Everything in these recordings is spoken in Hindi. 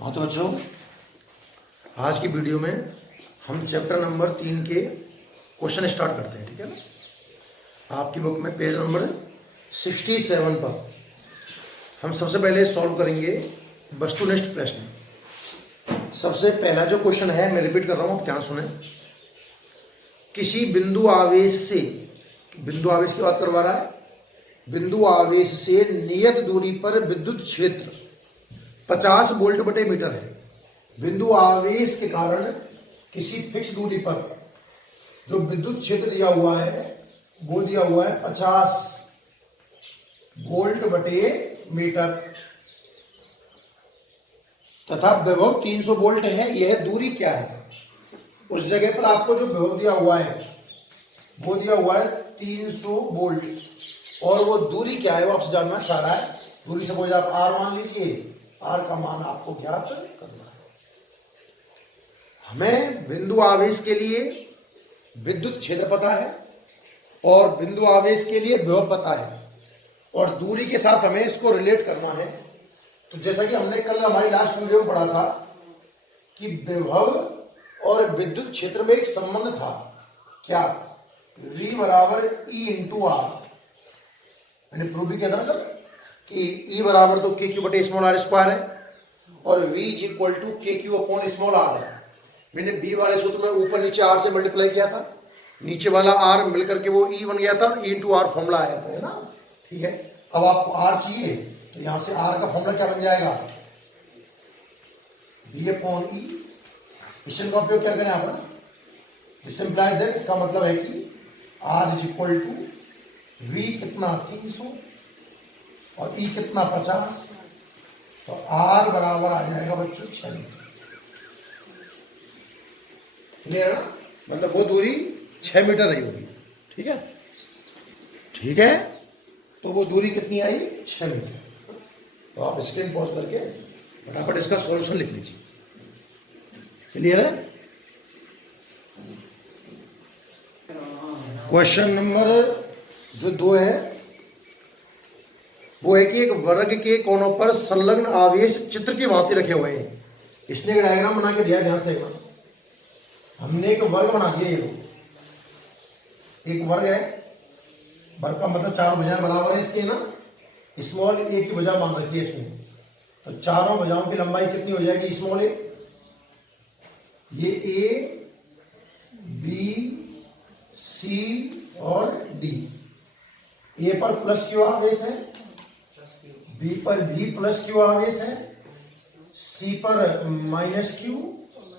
हाँ तो बच्चों, आज की वीडियो में हम चैप्टर नंबर 3 के क्वेश्चन स्टार्ट करते हैं। ठीक है ना। आपकी बुक में पेज नंबर 67 पर हम सबसे पहले सॉल्व करेंगे वस्तुनिष्ठ प्रश्न। सबसे पहला जो क्वेश्चन है, मैं रिपीट कर रहा हूँ, आप ध्यान सुने। किसी बिंदु आवेश से, बिंदु आवेश की बात करवा रहा है, बिंदु आवेश से नियत दूरी पर विद्युत क्षेत्र 50 वोल्ट बटे मीटर है। बिंदु आवेश के कारण किसी फिक्स दूरी पर जो विद्युत क्षेत्र दिया हुआ है वो दिया हुआ है 50 वोल्ट बटे मीटर तथा विभव 300 वोल्ट है। यह दूरी क्या है? उस जगह पर आपको जो विभव दिया हुआ है वो दिया हुआ है 300 वोल्ट, और वो दूरी क्या है वो आपसे जानना चाह रहा है। दूरी सपोज आप आर मान लीजिए, आर का मान आपको ज्ञात करना है। हमें बिंदु आवेश के लिए विद्युत क्षेत्र पता है और बिंदु आवेश के लिए विभव पता है, और दूरी के साथ हमें इसको रिलेट करना है। तो जैसा कि हमने कल हमारी लास्ट वीडियो में पढ़ा था कि विभव और विद्युत क्षेत्र में एक संबंध था, क्या? V बराबर E इंटू आर। मैंने प्रूव भी किया था ना कि E बराबर तो के क्यू बटे स्मॉल आर स्क्वायर है और V इज इक्वल टू के क्यू अपॉन स्मॉल आर है। मैंने B वाले सूत्र में ऊपर नीचे R से मल्टीप्लाई किया था, नीचे वाला R मिलकर के वो E बन गया था, E इंटू आर फॉर्मूला आया था, है ना। ठीक है, अब आपको R चाहिए तो यहां से R का फॉर्मूला क्या बन जाएगा? V upon E। क्वेश्चन का उपयोग क्या करें आप ना, दिस इंप्लाइज दैट, इसका मतलब है कि R is equal to V कितना 300 और E कितना 50, तो R बराबर आ जाएगा बच्चों 6 मीटर। क्लियर है ना, मतलब वो दूरी 6 मीटर रही होगी। ठीक है, ठीक है, तो वो दूरी कितनी आई? 6 मीटर। तो आप स्क्रीन पॉज करके फटाफट इसका सॉल्यूशन लिख लीजिए। क्लियर है? क्वेश्चन नंबर जो 2 है वो है कि एक वर्ग के कोनों पर संलग्न आवेश चित्र की भांति रखे हुए हैं। इसने एक डायग्राम बना के दिया, ध्यान से देखना। हमने एक वर्ग बना दिया, ये एक वर्ग है, वर्ग का मतलब 4 भुजाएं बराबर है इसकी ना, स्मॉल ए की भुजा मान रखी है इसमें, तो चारों भुजाओं की लंबाई कितनी हो जाएगी? स्मॉल ए, ये ए बी सी और डी। ए पर प्लस क्यू आवेश है, बी पर भी प्लस क्यू आवेश है, सी पर माइनस क्यू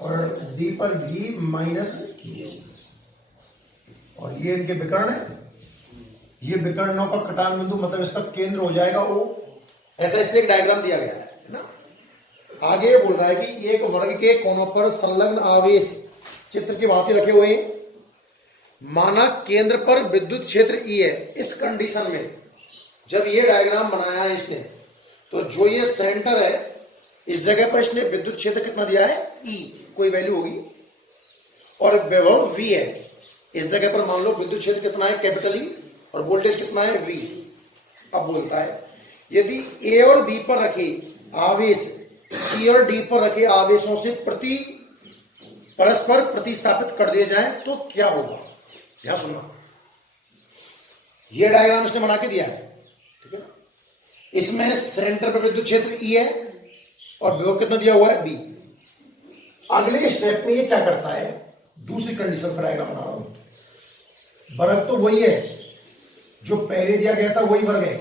और डी पर भी माइनस क्यू, और ये इनके विकर्ण है। ये विकर्णों का कटान बिंदु मतलब इसका केंद्र हो जाएगा O। ऐसा इसमें एक डायग्राम दिया गया है ना। आगे बोल रहा है कि एक वर्ग के कोनों पर संलग्न आवेश चित्र की भांति रखे हुए हैं, माना केंद्र पर विद्युत क्षेत्र E है। इस कंडीशन में जब ये डायग्राम बनाया है इसने, तो जो ये सेंटर है इस जगह पर इसने विद्युत क्षेत्र कितना दिया है? E, कोई वैल्यू होगी, और विभव V है। इस जगह पर मान लो विद्युत क्षेत्र कितना है? कैपिटल E, और वोल्टेज कितना है? V। अब बोलता है यदि A और B पर रखे आवेश C और D पर रखे आवेशों से परस्पर प्रतिस्थापित कर दिए जाए तो क्या होगा? ध्यान सुनना, यह डायग्राम इसने बना के दिया है। ठीक है ना, इसमें सेंटर पर विद्युत क्षेत्र E है और विभव कितना दिया हुआ है? B। अगले स्टेप में ये क्या करता है? दूसरी कंडीशन पर डायग्राम बना रहा हूं। वर्ग तो वही है जो पहले दिया गया था, वही वर्ग है।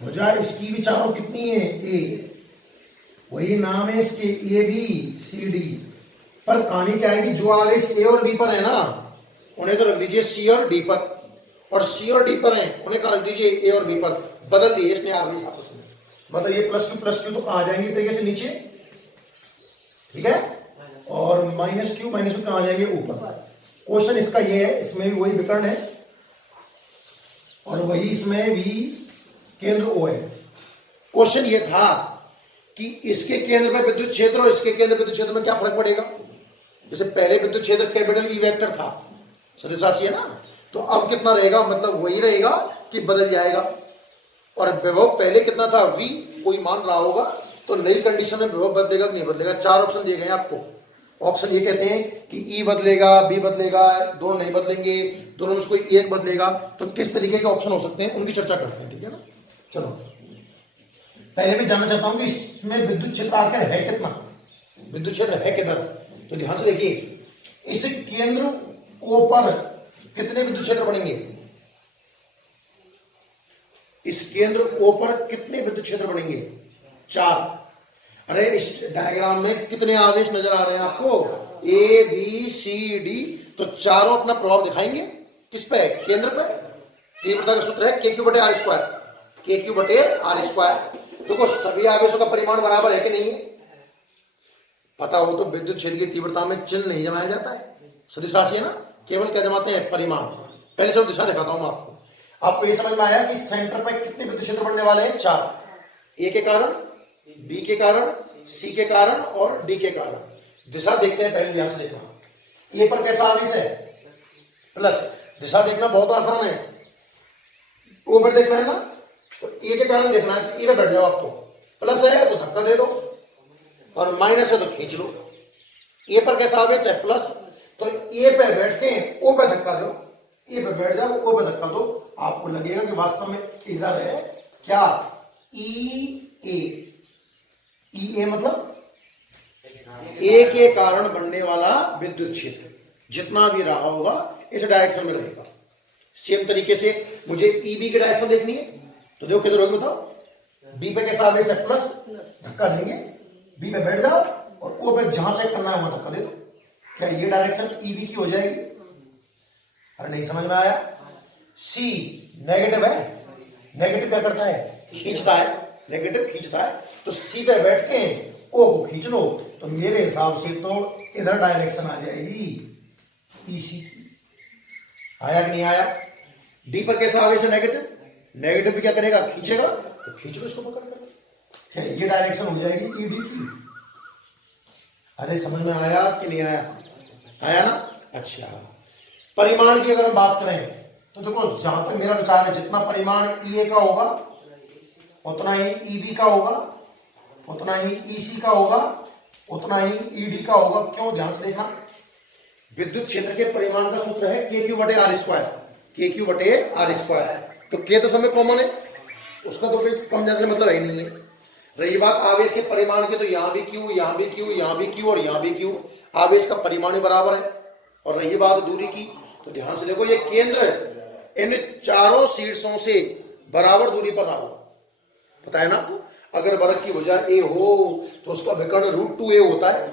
भुजा इसकी भी चारों कितनी है? ए, वही नाम है इसके, ए बी सी डी। पर कहानी क्या है कि जो आवेश ए और बी पर है ना, उन्हें तो रख दीजिए सी और डी पर, और सी और डी पर है उन्हें रख दीजिए ए और बी पर। बदल दिए इसने आवेश आपस में, मतलब ये प्लस क्यू तो कहां जाएंगे तरीके से? नीचे। ठीक है, और माइनस क्यू कहां जाएंगे? ऊपर। क्वेश्चन इसका ये है, इसमें भी वही विकर्ण है और वही इसमें भी केंद्र O है। क्वेश्चन ये था कि इसके केंद्र में विद्युत क्षेत्र और इसके केंद्र विद्युत क्षेत्र में क्या फर्क पड़ेगा? जैसे पहले विद्युत क्षेत्र कैपिटल E वेक्टर था, सदिश राशि है ना, तो अब कितना रहेगा? मतलब वही रहेगा कि बदल जाएगा। और विभव पहले कितना था? V, कोई मान रहा होगा तो नई कंडीशन में विभव बदलेगा कि नहीं बदलेगा। चार ऑप्शन दिए गए हैं आपको। ऑप्शन ये कहते हैं कि ई बदलेगा, बी बदलेगा, दोनों नहीं बदलेंगे, दोनों में से कोई एक बदलेगा। तो किस तरीके के ऑप्शन हो सकते हैं उनकी चर्चा करते हैं, ठीक है ना। चलो पहले मैं जानना चाहता हूं कि इसमें विद्युत क्षेत्र आखिर है कितना, विद्युत क्षेत्र है किधर। तो ध्यान से देखिए, इस केंद्र O पर कितने विद्युत क्षेत्र बनेंगे, इस केंद्र O पर कितने विद्युत क्षेत्र बनेंगे, 4। अरे इस डायग्राम में कितने आवेश नजर आ रहे हैं आपको, A B C D। तो चारों अपना प्रभाव दिखाएंगे किस पे, केंद्र पे। तीव्रता का सूत्र है KQ बटे R स्क्वायर, KQ बटे R स्क्वायर। देखो सभी आवेशों का परिमाण बराबर है कि नहीं है, पता हो तो विद्युत क्षेत्र की तीव्रता में चिन्ह नहीं जमाया जाता है, सदिश राशि है ना, केवल क्या जमाते हैं, परिमाण। पहले चलो दिशा दिखाता हूं आपको ये समझ में आया कि सेंटर पर कितने विद्युत क्षेत्र बनने वाले हैं, 4। ए के कारण, बी के कारण, सी के कारण और डी के कारण। दिशा देखते हैं, पहले ध्यान से देखना। ए पर कैसा आवेश है, प्लस। दिशा देखना बहुत आसान है, ओ पर देखना है ना, तो ए के कारण देखना है कि ए पे बैठ जाओ आपको, प्लस है तो धक्का दे दो और माइनस है तो खींच लो। ए पर कैसा आवेश है, प्लस, तो ए पे बैठ के ओ पे धक्का दो, ए पे बैठ जाओ, ओ पे धक्का दो, आपको लगेगा कि वास्तव में इधर है क्या, ई ए मतलब ए के कारण बनने वाला विद्युत क्षेत्र जितना भी रहा होगा इस डायरेक्शन में रहेगा। सेम तरीके से मुझे ई बी की डायरेक्शन देखनी है, तो देखो किधर होगी बताओ, बी पे कैसा आवेश है, प्लस, धक्का देंगे, बी पे बैठ जाओ और ओ पे जहां से करना है वहां धक्का दे दो। क्या ये डायरेक्शन ई बी की हो जाएगी, अरे नहीं समझ में आया। सी नेगेटिव है, नेगेटिव क्या करता है, खींचता है, नेगेटिव खींचता है, तो सी पे बैठ के ओ को खींच लो, तो मेरे हिसाब से तो इधर डायरेक्शन आ जाएगी ईसी की। आया कि नहीं आया। डी पर कैसा आवेश है, नेगेटिव, नेगेटिव भी क्या करेगा, खींचेगा, तो खींच लो इसको पकड़ कर, क्या ये डायरेक्शन हो जाएगी ईडी की। अरे समझ में आया कि नहीं आया, आया ना। अच्छा, परिमाण की अगर हम बात करें तो देखो जहां तक मेरा विचार है, जितना परिमाण ई ए का होगा उतना ही ईबी का होगा, उतना ही ईसी का होगा, उतना ही ईडी का होगा। क्यों, ध्यान से देखना, विद्युत क्षेत्र के परिमाण का सूत्र है KQ बटे R स्क्वायर, KQ बटे R स्क्वायर। तो K तो सब में कॉमन है, उसका तो कोई कम ज्यादा मतलब है ही नहीं है। रही बात आवेश के परिमाण की, तो यहां भी Q, यहां भी Q, यहां भी Q और यहां भी Q, आवेश का परिमाण ही बराबर है। और रही बात दूरी की, तो ध्यान से देखो ये केंद्र इन चारों शीर्षों से बराबर दूरी पर रहा हो, पता है ना आपको। अगर वर्ग की भुजा ए हो तो उसका विकर्ण √2a होता है,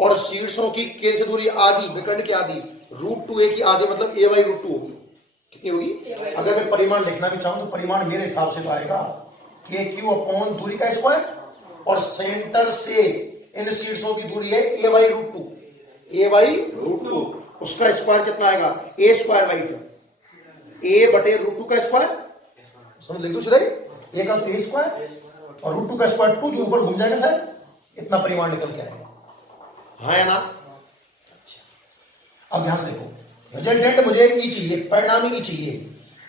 और शीर्षों की केंद्र से दूरी आधी, विकर्ण की आधी, √2a की आधी मतलब a/√2 होगी। कितनी होगी, अगर मैं परिमाण लिखना भी चाहूं तो परिमाण मेरे हिसाब से तो आएगा KQ अपॉन दूरी का स्क्वायर, और सेंटर से इन शीर्षों की दूरी है a/√2, a/√2, उसका स्क्वायर कितना आएगा, a स्क्वायर बाई 2, a बटे √2 का स्क्वायर, समझ लिख दो सीधा, a का तो a स्क्वायर और √2 का स्क्वायर 2, जो ऊपर घूम जाएगा सर, इतना परिमाण निकल के आएगा। हाँ या ना। अब ध्यान से देखो, रिजल्टेंट मुझे ई चाहिए, परिणामी ई चाहिए,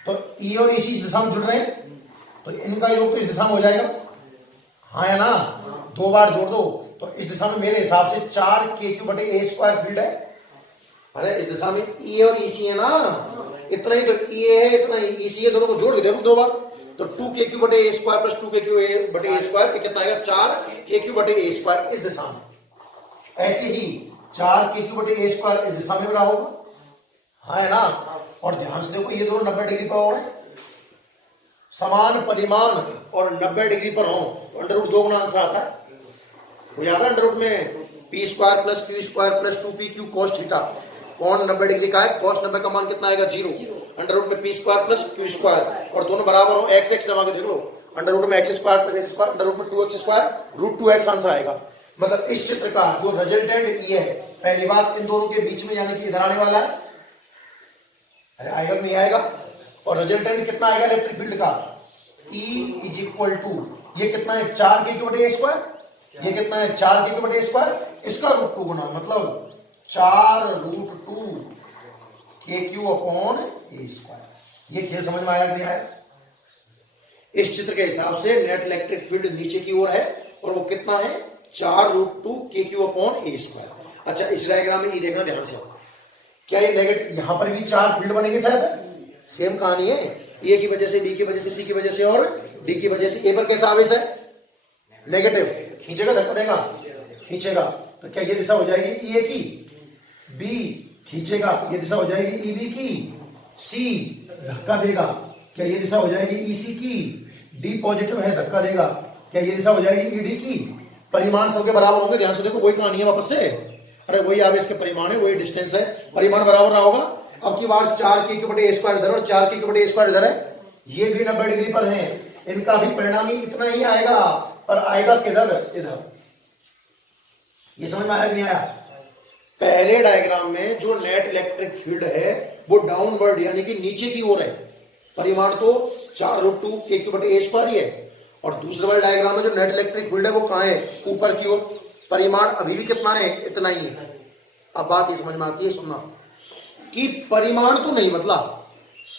तो ई और इसी इस दिशा में जुड़ रहे हैं, तो इनका योग तो इस दिशा में हो जाएगा। हाँ या ना, 2 बार जोड़ दो, तो इस दिशा में मेरे हिसाब से 4 KQ बटे a स्क्वायर फील्ड है। अरे इस दिशा में ई और ईसी है ना, इतना ही तो ई है, इतना ही ईसी है, दोनों को जोड़ के देखो 2 बार, तो 2 KQ बटे a स्क्वायर प्लस 2 KQ बटे a स्क्वायर कितना आएगा, 4 KQ बटे a स्क्वायर इस दिशा में। ऐसे ही 4 KQ बटे a स्क्वायर इस दिशा में भी रहा होगा। हाँ है ना। और ध्यान से देखो ये दोनों 90 डिग्री पर हो रहे हैं, समान परिमाण और 90 डिग्री पर हो तो √2 गुना आंसर आता है। हो जाता है √ में p square plus q square plus 2pq cos theta, कौन 90 डिग्री का है, cos 90 का मान कितना आएगा, 0, √ में p square plus q square, और दोनों बराबर हो x x जमा के देख लो, √ में x square plus x square, √ में 2x स्क्वायर √2x आंसर आएगा। मतलब इस चित्र का जो रिजल्टेंट ये है, पहली बात इन दोनों के बीच में यानी कि इधर आने वाला है, अरे आएगा नहीं आएगा। और रिजल्टेंट कितना आएगा इलेक्ट्रिक फील्ड का, E = ये कितना है, 4 KQ बटे a स्क्वायर, ये कितना है 4 KQ बटे a स्क्वायर, इसका √2 गुना मतलब 4√2 KQ अपॉन a स्क्वायर। ये खेल समझ में आया कि नहीं आया। इस चित्र के हिसाब से नेट इलेक्ट्रिक फील्ड नीचे की ओर है और वो कितना है 4√2 KQ/A²। अच्छा इस डायग्राम में ये देखना ध्यान से, क्या ये नेगेटिव, यहां पर भी 4 फील्ड बनेंगे शायद, सेम कहानी है, ए की वजह से, बी की वजह से, सी की वजह से और डी की वजह से। ए पर कैसा आवेश है नेगेटिव, खींचेगा धक्का देगा, खींचेगा, तो क्या ये दिशा हो जाएगी ए की, बी खींचेगा ये दिशा हो जाएगी ईबी की, सी धक्का देगा क्या ये दिशा हो जाएगी ईसी की, डी पॉजिटिव है धक्का देगा क्या ये दिशा हो जाएगी ईडी की। परिमाण सबके बराबर होंगे, ध्यान से देखो, वही कहानी है वापस से, अरे वही आवेश के परिमाण है, वही डिस्टेंस है, परिमाण बराबर रहा होगा। अब की बार 4K/A² इधर और 4K/A² इधर है, ये भी 90 डिग्री पर है, इनका भी परिणाम ही इतना ही आएगा, पर आएगा किधर, इधर। ये समझ में आया नहीं आया? पहले डायग्राम में जो नेट इलेक्ट्रिक फील्ड है वो डाउनवर्ड यानी कि नीचे की ओर है, परिमाण तो 4√2 KQ/A² ही है, और दूसरे वाले डायग्राम में जो नेट इलेक्ट्रिक फील्ड है वो कहां है, ऊपर की ओर, परिमाण अभी भी कितना है, इतना ही है। अब बात ये समझ में आती है, सुनना, कि परिमाण तो नहीं बदला,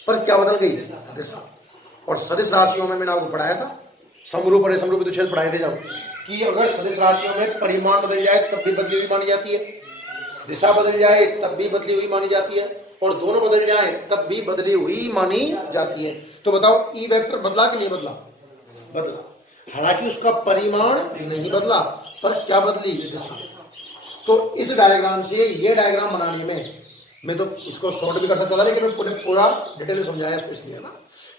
पर क्या बदल गई, दिशा। और सदिश राशियों में मैंने आपको पढ़ाया था, समरूप और असमरूप विद्युत पढ़ाए थे जब, कि अगर सदिश राशियों में परिमाण बदल जाए तब भी बदली हुई मानी जाती है, दिशा बदल जाए तब भी बदली हुई मानी जाती है, और दोनों बदल जाए तब भी बदली हुई मानी जाती है। तो बताओ ई वेक्टर बदला कि नहीं बदला, बदला, हालांकि उसका परिमाण नहीं बदला, पर क्या बदली, दिशा। तो इस डायग्राम से ये डायग्राम बनाने में मैं तो इसको शॉर्ट भी कर सकता था, लेकिन मैं पूरा डिटेल में समझाया इसको इसलिए ना।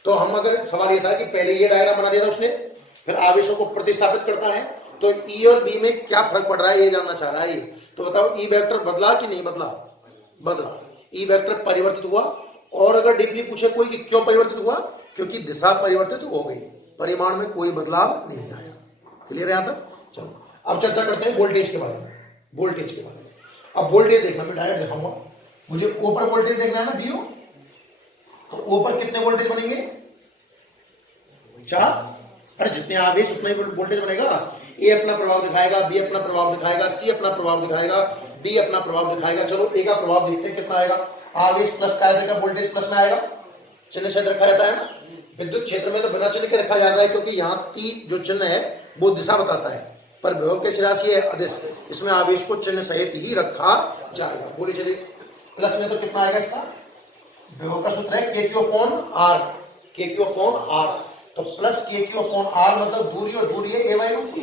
तो हम अगर सवाल ये था कि पहले ये डायग्राम बना दिया था उसने, फिर आवेशों को प्रतिस्थापित करता है, तो ई और बी में क्या फर्क पड़ रहा है ये जानना चाह रहा है ये। तो बताओ ई वेक्टर बदला कि नहीं बदला, बदला, ई वेक्टर परिवर्तित हुआ। और अगर डीपली पूछे कोई कि क्यों परिवर्तित हुआ, क्योंकि दिशा परिवर्तित हो गई, परिमाण में कोई बदलाव नहीं आया। क्लियर है यहां तक? चलो अब चर्चा करते हैं वोल्टेज के बारे में, वोल्टेज के बारे में। अब वोल्टेज देखना, मैं डायरेक्ट दिखाऊंगा, मुझे ओ पर वोल्टेज देखना है ना, बीओ, तो ओ पर कितने वोल्टेज बनेंगे, 4। अरे जितने आवेश उतना ही वोल्टेज बनेगा। ए अपना प्रभाव दिखाएगा, बी अपना प्रभाव दिखाएगा, सी अपना प्रभाव दिखाएगा, डी अपना प्रभाव दिखाएगा। चलो ए का प्रभाव देखते हैं कितना आएगा। आवेश प्लस का आएगा, वोल्टेज प्लस में आएगा, चिन्ह से रखा जाता है ना, विद्युत क्षेत्र में तो बिना चिन्ह के रखा जाता है, क्योंकि यहाँ की जो चिन्ह है वो दिशा बताता है, पर विभव कैसी राशि है, अदिश, इसमें आवेश को चिन्ह सहित ही रखा जाएगा। बोलिए चलिए, प्लस में तो कितना आएगा इसका, विभव का सूत्र है KQ/R, KQ/R, तो प्लस KQ/R मतलब दूरी, और दूरी है A/√2।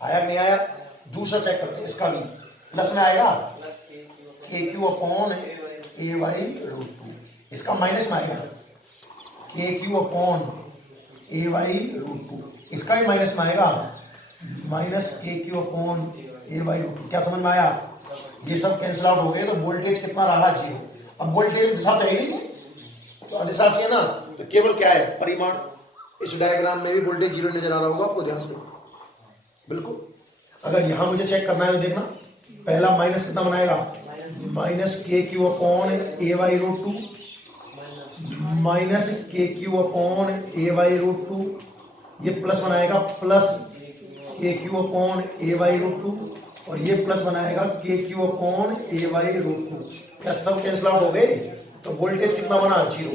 आया नहीं आया? दूसरा चेक करते हैं, इसका भी प्लस में आएगा KQ/A/√2, इसका माइनस में आएगा KQ/A/√2, इसका भी माइनस में आएगा माइनस KQ/A/√2। क्या समझ में आया? ये सब कैंसिल आउट हो गए, तो वोल्टेज कितना रहा, 0। अब वोल्टेज दिशा तो है नहीं, तो अदिश राशि है ना, तो केवल क्या है, परिमाण। इस डायग्राम में भी वोल्टेज 0 नजर आ रहा होगा आपको, ध्यान से बिल्कुल। अगर यहां मुझे चेक करना है तो देखना, पहला माइनस कितना बनाएगा, माइनस KQ/A/√2, माइनस KQ/A/√2, ये प्लस बनाएगा प्लस KQ/A/√2, और ये प्लस बनाएगा KQ/A/√2। क्या सब कैंसिल आउट हो गए? तो वोल्टेज कितना बना, 0।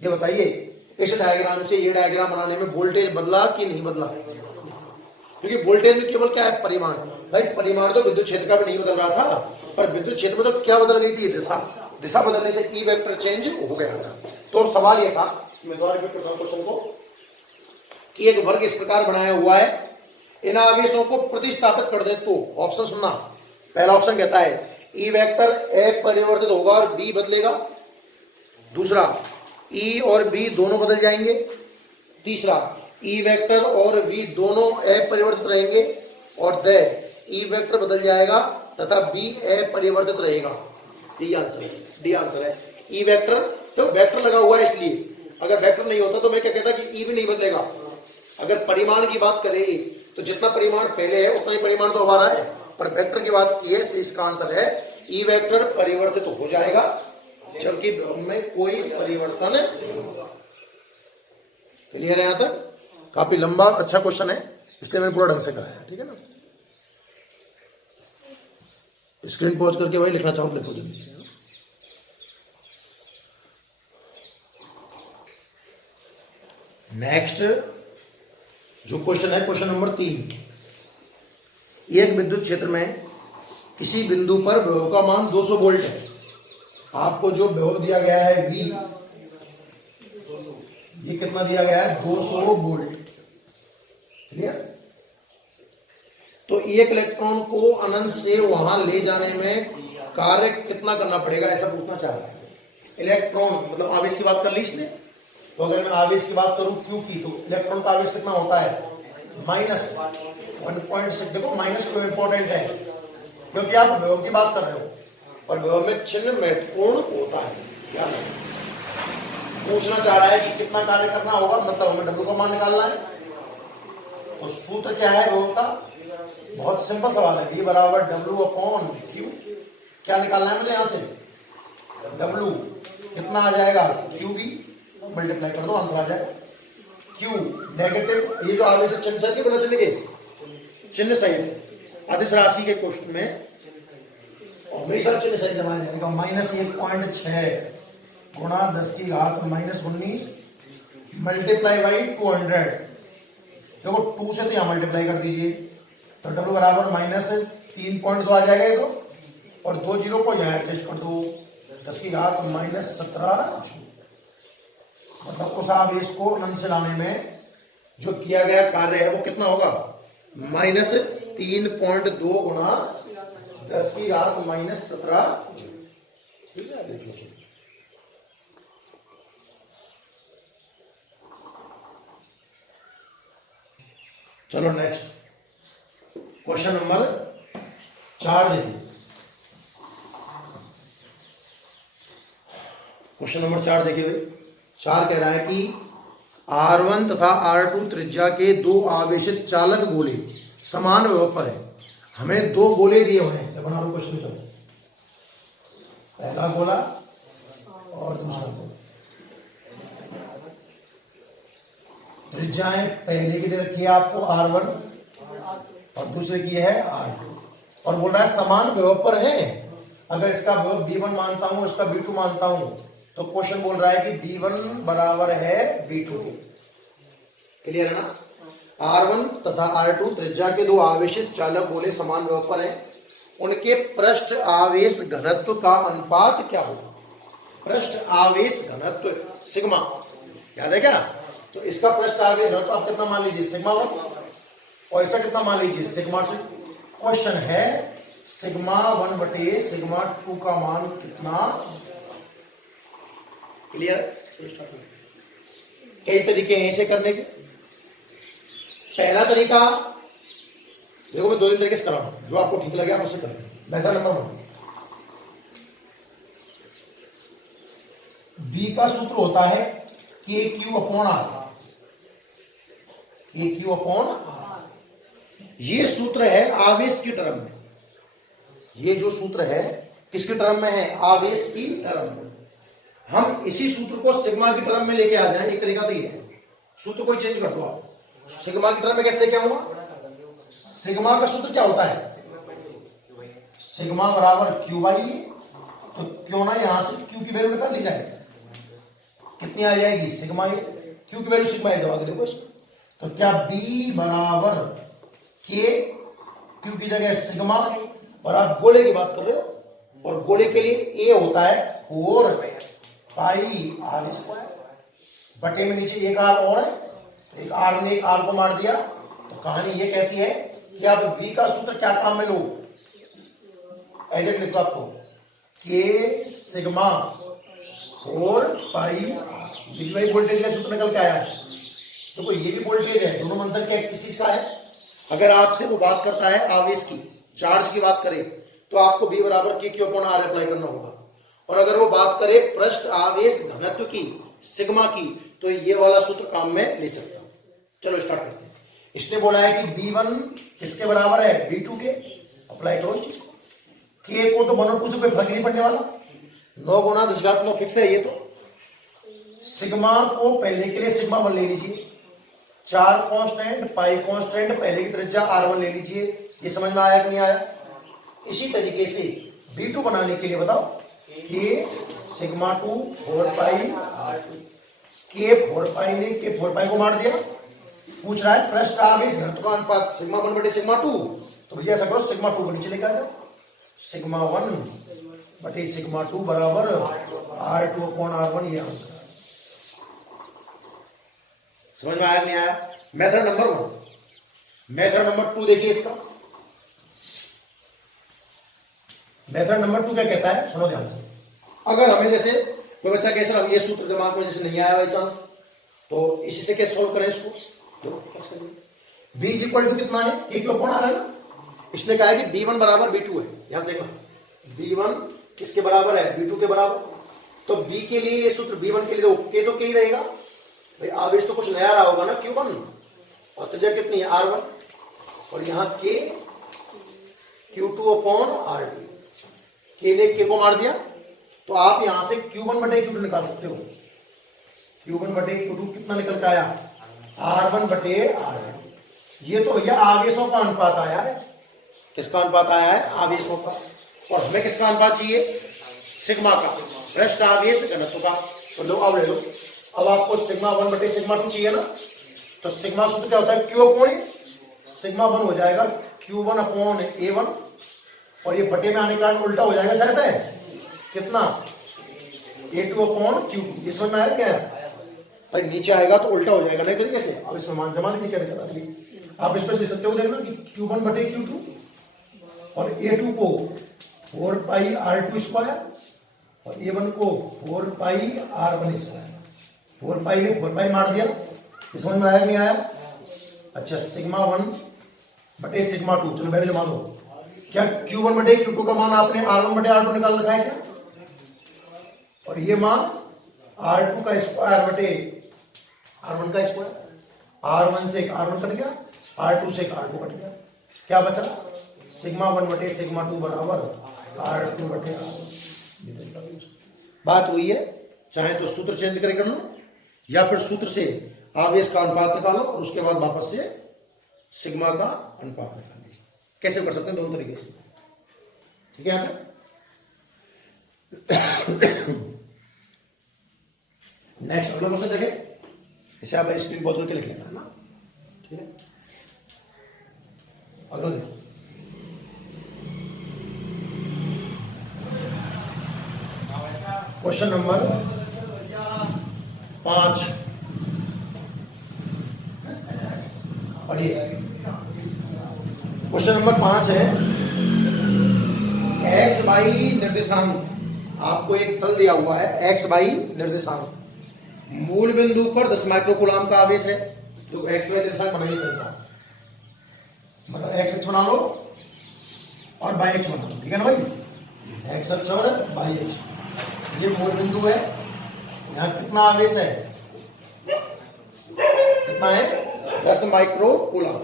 ये बताइए, इस डायग्राम से ये डायग्राम बनाने में वोल्टेज बदला कि नहीं बदला? क्योंकि वोल्टेज में केवल क्या है, परिमाण। भाई परिमाण तो विद्युत क्षेत्र का भी नहीं बदल रहा था, पर विद्युत क्षेत्र में तो क्या बदल गई थी, दिशा। दिशा बदलने से ई वेक्टर चेंज हो गया था। तो अब सवाल ये था, मैं दोबारा रिपीट करता हूं क्वेश्चन को, कि एक वर्ग इस प्रकार बनाया हुआ है, इन आवेशों को प्रतिस्थापित कर दे तो, ऑप्शन सुनना, पहला ऑप्शन कहता है ई वेक्टर अपरिवर्तित होगा और बी बदलेगा, दूसरा ई और बी दोनों बदल जाएंगे, तीसरा ई वेक्टर और वी दोनों अपरिवर्तित रहेंगे, और द ई वेक्टर बदल जाएगा तथा बी अपरिवर्तित रहेगा। यही आंसर है, डी आंसर है। ई वेक्टर, तो वेक्टर लगा हुआ है इसलिए, अगर वेक्टर नहीं होता तो मैं क्या कहता कि ई भी नहीं बदलेगा। अगर परिमाण की बात करें तो जितना परिमाण पहले है उतना ही परिमाण तो हमारा है, पर वेक्टर की बात की है, इसलिए इसका आंसर है ई वेक्टर परिवर्तित हो जाएगा, जबकि में कोई परिवर्तन नहीं होगा। क्लियर है? यहां तक काफी लंबा अच्छा क्वेश्चन है, इसलिए मैंने पूरा ढंग से कराया, ठीक है ना। स्क्रीन पॉज करके वही लिखना चाहूँ लिखो जल्दी। नेक्स्ट जो क्वेश्चन है क्वेश्चन नंबर 3, एक विद्युत क्षेत्र में किसी बिंदु पर विभव का मान 200 वोल्ट है। आपको जो विभव दिया गया है V, ये कितना दिया गया है 200 वोल्ट। क्लियर? तो एक इलेक्ट्रॉन को अनंत से वहां ले जाने में कार्य कितना करना पड़ेगा, ऐसा पूछना चाह रहा है। इलेक्ट्रॉन मतलब आवेश की बात कर ली इसने, तो अगर मैं आवेश की बात करूं क्यू की, तो इलेक्ट्रॉन का आवेश कितना होता है -1.6। देखो माइनस क्यों इंपॉर्टेंट है, क्योंकि आप विभव की बात कर रहे हो और विभव में चिन्ह महत्वपूर्ण होता है। क्या पूछना चाह रहा है कि कितना कार्य करना होगा, मतलब हमें डब्ल्यू का मान निकालना है। तो सूत्र क्या है विभव का, बहुत सिंपल सवाल है, V बराबर W/Q। क्या निकालना है मुझे यहाँ से, W कितना आ जाएगा QV, मल्टीप्लाई कर दो आंसर आ जाएगा। Q नेगेटिव, ये जो आवेश चिन्ह सही है, चिन्ह के चिन्ह सही है। अदिश राशि के क्वेश्चन में हमेशा चिन्ह सही जमा जाएगा। -1.6 गुणा 10⁻−19 मल्टीप्लाई बाई 200। देखो 2 से तो यहाँ मल्टीप्लाई कर दीजिए, तो W बराबर -3.2 आ जाएगा ये तो, और 2 जीरो को यहाँ एडजस्ट कर दो, 10⁻−17। मतलब उस आवेश को अनंत से लाने में जो किया गया कार्य है वो कितना होगा, -3.2 गुणा 10⁻−17। देख लो चलो नेक्स्ट क्वेश्चन नंबर 4 देखिए। क्वेश्चन नंबर 4 देखिए भाई। 4 कह रहा है कि R1 तथा R2 त्रिज्या के 2 आवेशित चालक गोले समान विभव पर है। हमें 2 गोले दिए हुए हैं, बना लो क्वेश्चन। चलो पहला गोला और दूसरा गोला, त्रिज्याएं पहले की दे रखी है आपको R1 और दूसरे की है R2, और बोल रहा है समान विभव पर है। अगर इसका विभव V1 मानता हूं, इसका V2 मानता हूं, तो क्वेश्चन बोल रहा है कि V1 बराबर है V2 के। क्लियर है ना? R1 तथा R2 त्रिज्या के 2 आवेशित चालक गोले समान विभव पर हैं। उनके पृष्ठ आवेश घनत्व का अनुपात क्या होगा? पृष्ठ आवेश घनत्व सिग्मा, याद है क्या? तो इसका पृष्ठ आवेश घनत्व आप कितना मान लीजिए, σ1, और इसका कितना मान लीजिए, σ2। क्वेश्चन है σ1/σ2 का मान कितना? क्लियर? कई तरीके हैं इसे करने के। पहला तरीका देखो, मैं 2-3 तरीके से कर रहा हूं, जो आपको ठीक लगे आप उससे करें। मेथड नंबर 1, V का सूत्र होता है KQ/R। KQ/R ये सूत्र है आवेश की टर्म में। ये जो सूत्र है किसकी टर्म में है? आवेश की टर्म में। हम इसी सूत्र को सिग्मा की टर्म में लेके आ जाए, एक तरीका तो ये है। सूत्र को चेंज कर दो आप, सिग्मा की टर्म में कैसे लेके आऊंगा? सिग्मा का सूत्र क्या होता है? सिग्मा बराबर Q/E। तो क्यों ना यहां से Q की वैल्यू निकाल ली जाए, कितनी आ जाएगी, सिग्मा ए। Q की वैल्यू सिग्मा ए जमा के देखो इसको। तो क्या B बराबर K, Q की जगह सिग्मा, और आप गोले की बात कर रहे हो, और गोले के लिए A होता है 4πr²। बटे में नीचे एक R और है, तो एक R ने एक R को मार दिया। तो कहानी ये कहती है कि आप V का सूत्र क्या काम में लो, एजेक्ट लिख दो आपको, K सिग्मा 4πr। वोल्टेज का सूत्र निकल के आया है। देखो ये भी वोल्टेज है, दोनों में अंतर क्या किस चीज का है? अगर आपसे वो बात करता है आवेश की, चार्ज की बात करे, तो आपको V बराबर KQ/R अप्लाई करना होगा। और अगर वो बात करे पृष्ठ आवेश घनत्व की, सिग्मा की, तो ये वाला सूत्र काम में ले सकता हूं। चलो स्टार्ट करते हैं। इसने बोला है कि V1 किसके बराबर है? V2 के। अप्लाई करो इस चीज को। K को तो 1 और 2 से कोई फर्क नहीं पड़ने वाला, 9 गुणा 10⁻9 फिक्स है ये तो। सिग्मा को पहले के लिए σ1 ले लीजिए, 4 कांस्टेंट, पाई कांस्टेंट, पहले की त्रिज्या R1 ले लीजिए। ये समझ में आया कि नहीं आया? इसी तरीके से V2 बनाने के लिए बताओ, K σ2 4πr2। K 4π ने K 4π को मार दिया, पूछ रहा है पृष्ठ आवेश घनत्व का अनुपात सिग्मा 1 बटे सिग्मा 2, तो भैया ऐसा करो सिग्मा 2 को नीचे लेकर आ जाओ, सिग्मा 1 बटे सिग्मा 2 बराबर R2 अपॉन R1, ये आंसर है। समझ में आया नहीं आया? Method number 1। मेथड नंबर 2 देखिए इसका। मेथड नंबर 2 क्या कहता है, सुनो ध्यान से। अगर हमें जैसे कोई बच्चा कैसे ये सूत्र दिमाग में जैसे नहीं आया बाई चांस, तो इसी से कैसे सॉल्व करें इसको, b इज इक्वल टू कितना है, k क्यों अपॉन r है ना। इसने कहा है कि b1 बराबर b2 है, यहां से देखना b1 किसके बराबर है, b2 के बराबर। तो b के लिए ये सूत्र b1 के लिए k तो k ही रहेगा भाई, आवेश तो कुछ नया रहा होगा ना q1, और त्रिज्या कितनी है r1, और यहाँ k q2 upon r2, k ने k को मार दिया, तो आप यहां से q1 बटे q2 निकाल सकते हो। q1 बटे q2 कितना निकल के आया, r1 बटे r2। ये तो भैया आवेशों का अनुपात आया है। किसका अनुपात आया है, आवेशों का। और हमें किसका अनुपात चाहिए, सिग्मा का, पृष्ठ आवेश घनत्व का। तो लो अब ले लो, अब आपको सिग्मा 1 बटे सिग्मा 2 चाहिए ना, तो सिग्मा सूत्र क्या होता है, q अपॉन सिग्मा 1 हो जाएगा q1 अपॉन a1, और ये बटे में आने के कारण उल्टा हो जाएगा, शायद है कितना, a2 अपॉन q2। ये समझ में आया क्या है भाई, नीचे आएगा तो उल्टा हो जाएगा नए तरीके से। अब इसमें मान जमा लीजिए क्या निकला है, आप इसमें से सकते हो देखना कि q1 बटे q2 और a2 को 4 पाई r2 स्क्वायर और a1 को 4 पाई r1 स्क्वायर। 4 पाई ने 4 पाई मार दिया, समझ में आया नहीं आया। अच्छा सिग्मा 1 बटे सिग्मा 2, चलो पहले जमा दो। क्या q1 बटे q2 का मान आपने r1 बटे r2 निकाल रखा है क्या, और ये मान r2 का स्क्वायर बटे r1 का स्क्वायर, r1 से एक r1 कट गया, r2 से एक r2 कट गया, क्या बचा, सिग्मा 1 बटे सिग्मा 2 बराबर r2 बटे r1। बात हुई है, चाहे तो सूत्र चेंज करके कर लो, या फिर सूत्र से आवेश का अनुपात निकालो और उसके बाद वापस से सिग्मा का अनुपात निकाल लीजिए। कैसे कर सकते हैं, दोनों तरीके से, ठीक है। नेक्स्ट अगला क्वेश्चन देखें, इसे आप स्क्रीन पॉज करके लिख लेना है ना, ठीक है। अगला देखो, क्वेश्चन नंबर 5 पढ़िए। क्वेश्चन नंबर 5 है, एक्स वाई निर्देशांक, आपको एक तल दिया हुआ है एक्स वाई निर्देशांक, मूल बिंदु पर 10 माइक्रोकूलम का आवेश है, तो एक्स वाई निर्देशांक बना ही पड़ता है, मतलब एक्स अक्ष बना लो और वाई अक्ष बना लो, ठीक है ना भाई, एक्स अक्ष और वाई अक्ष। ये मूल बिंदु है, यहाँ कितना आवेश है, कितना है 10 माइक्रोकूलम।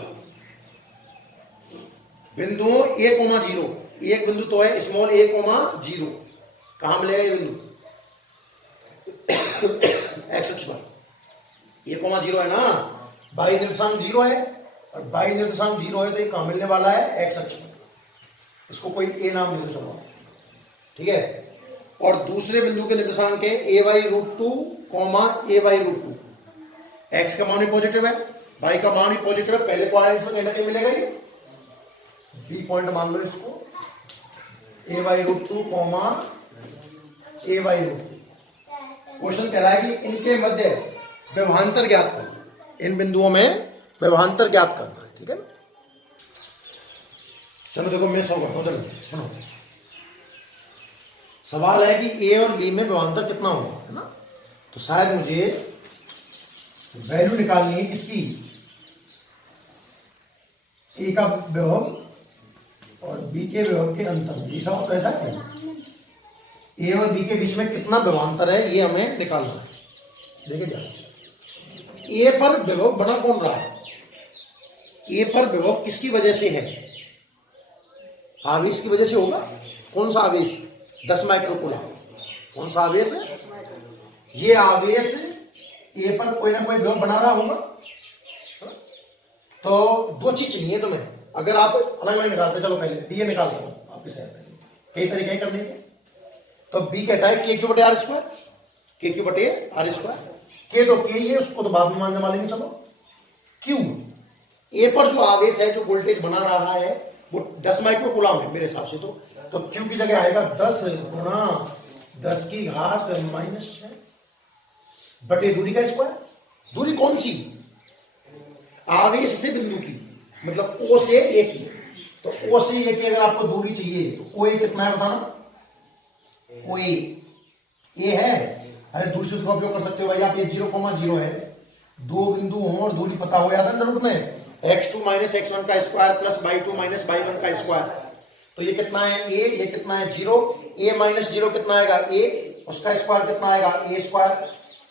बिंदुओं a,0, एक बिंदु तो है स्मॉल a,0, कहां मिलेगा ये बिंदु, एक्स अक्ष पर a,0 है ना, वाई निर्देशांक 0 है, और वाई निर्देशांक 0 है तो ये कहां मिलने वाला है, एक्स अक्ष पर। इसको कोई a नाम दे दो चलो, ठीक है। और दूसरे बिंदु के निर्देशांक है a/√2, a/√2। एक्स का मान भी पॉजिटिव है, वाई का मान भी पॉजिटिव है, पहले क्वाड्रेंट में कहीं ना कहीं मिलेगा ये, बी पॉइंट मान लो इसको, a/√2, a/√2। क्वेश्चन कह रहा है कि इनके मध्य व्यवहांतर ज्ञात करना, इन बिंदुओं में व्यवहांतर ज्ञात करना है, ठीक है ना। चलो देखो मैं सॉल्व करता हूं, सुनो। सवाल है कि ए और बी में व्यवहांतर कितना होगा, है ना। तो शायद मुझे वैल्यू निकालनी है किसकी, ए का विभव और बी के विभव के अंतर। ये सवाल तो ऐसा है, ए और बी के बीच में कितना व्यवहांतर है ये हमें निकालना है। देखिए ध्यान से, ए पर विभव बना कौन रहा है, ए पर विभव किसकी वजह से है, आवेश की वजह से होगा। कौन सा आवेश, 10 माइक्रोकूलम। कौन सा आवेश है, ये आवेश ए पर कोई ना कोई विभव बना रहा होगा। तो दो चीज चाहिए तुम्हें, अगर आप अलग अलग निकालते, चलो पहले बी निकालते हो आपके साथ, कई तरीके करने के। तो बी कहता है के क्यू बटे आर स्क्वायर, के क्यू बटे आर स्क्वायर, के तो के ही है, उसको तो बाद में मान जमा लेंगे। चलो क्यू ए पर जो आवेश है, जो वोल्टेज बना रहा है वो 10 माइक्रो कूलम है मेरे हिसाब से। तो क्यू की जगह आएगा 10 गुणा 10 की घात -6 बटे दूरी का स्क्वायर। दूरी कौन सी? आवेश से बिंदु की, मतलब ओ से ए की। तो ओ से ए की अगर आपको दूरी चाहिए तो ओ ए कितना है बताना। ओ ए है, अरे दूरी सूत्र का उपयोग कर सकते हो भाई आप। ये 0,0 है, दो बिंदु हो और दूरी पता हो, याद है अंडर रूट में x2 - x1 का स्क्वायर प्लस y2 - y1 का स्क्वायर। तो ये कितना है a, ये कितना है 0, a - 0 कितना आएगा a, उसका स्क्वायर कितना आएगा a स्क्वायर।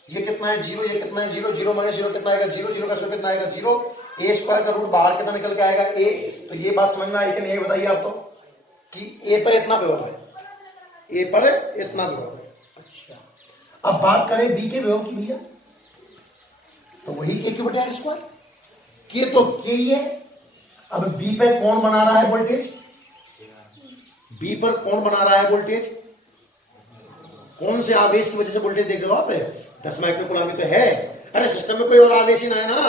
ये कितना है 0, ये कितना है 0, 0 - 0 कितना आएगा 0, 0 का स्क्वायर कितना आएगा 0, a स्क्वायर का रूट बाहर कितना निकल के आएगा a। तो ये बात समझ में आई कि नहीं बताइए आप तो, कि a पर इतना विभव है, a पर इतना विभव है। अच्छा, अब बात करें b के विभव की भैया, तो वही k बटे r स्क्वायर। के तो के ही है। अब बी पे कौन बना रहा है वोल्टेज? बी पर कौन बना रहा है वोल्टेज? कौन से आवेश की वजह से वोल्टेज देख रहे हो आप? 10 माइक्रो कूलम तो है। अरे सिस्टम में कोई और आवेश ही ना है ना।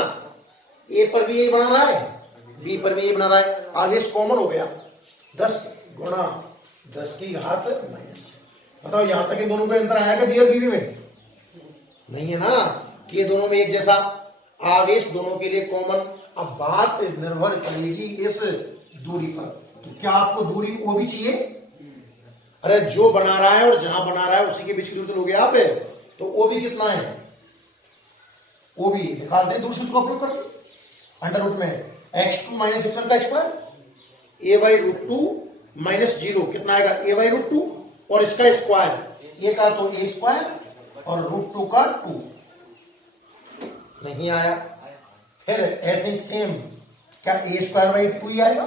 ए पर भी यही बना रहा है, बी पर भी यही बना रहा है। आवेश कॉमन हो गया, 10 गुणा 10 की घात -6। बताओ यहां तक इन दोनों का अंतर आया क्या बी और बी में? नहीं है ना, कि दोनों में एक जैसा आवेश, दोनों के लिए कॉमन। अब बात निर्भर करेगी इस दूरी पर। तो क्या आपको दूरी ओ भी चाहिए? अरे जो बना रहा है और जहां बना रहा है उसी के बीच की दूरी तो लोगे आप। तो ओ भी कितना है? ओ भी निकाल दें, दूरी सूत्र का उपयोग करके अंडर रूट में x2 - x1 का स्क्वायर a/√2 - 0 कितना आएगा a/√2 और इसका स्क्वायर, ए का तो a स्क्वायर और √2 का 2 नहीं आया। फिर ऐसे ही सेम, क्या a स्क्वायर / 2 ही आएगा?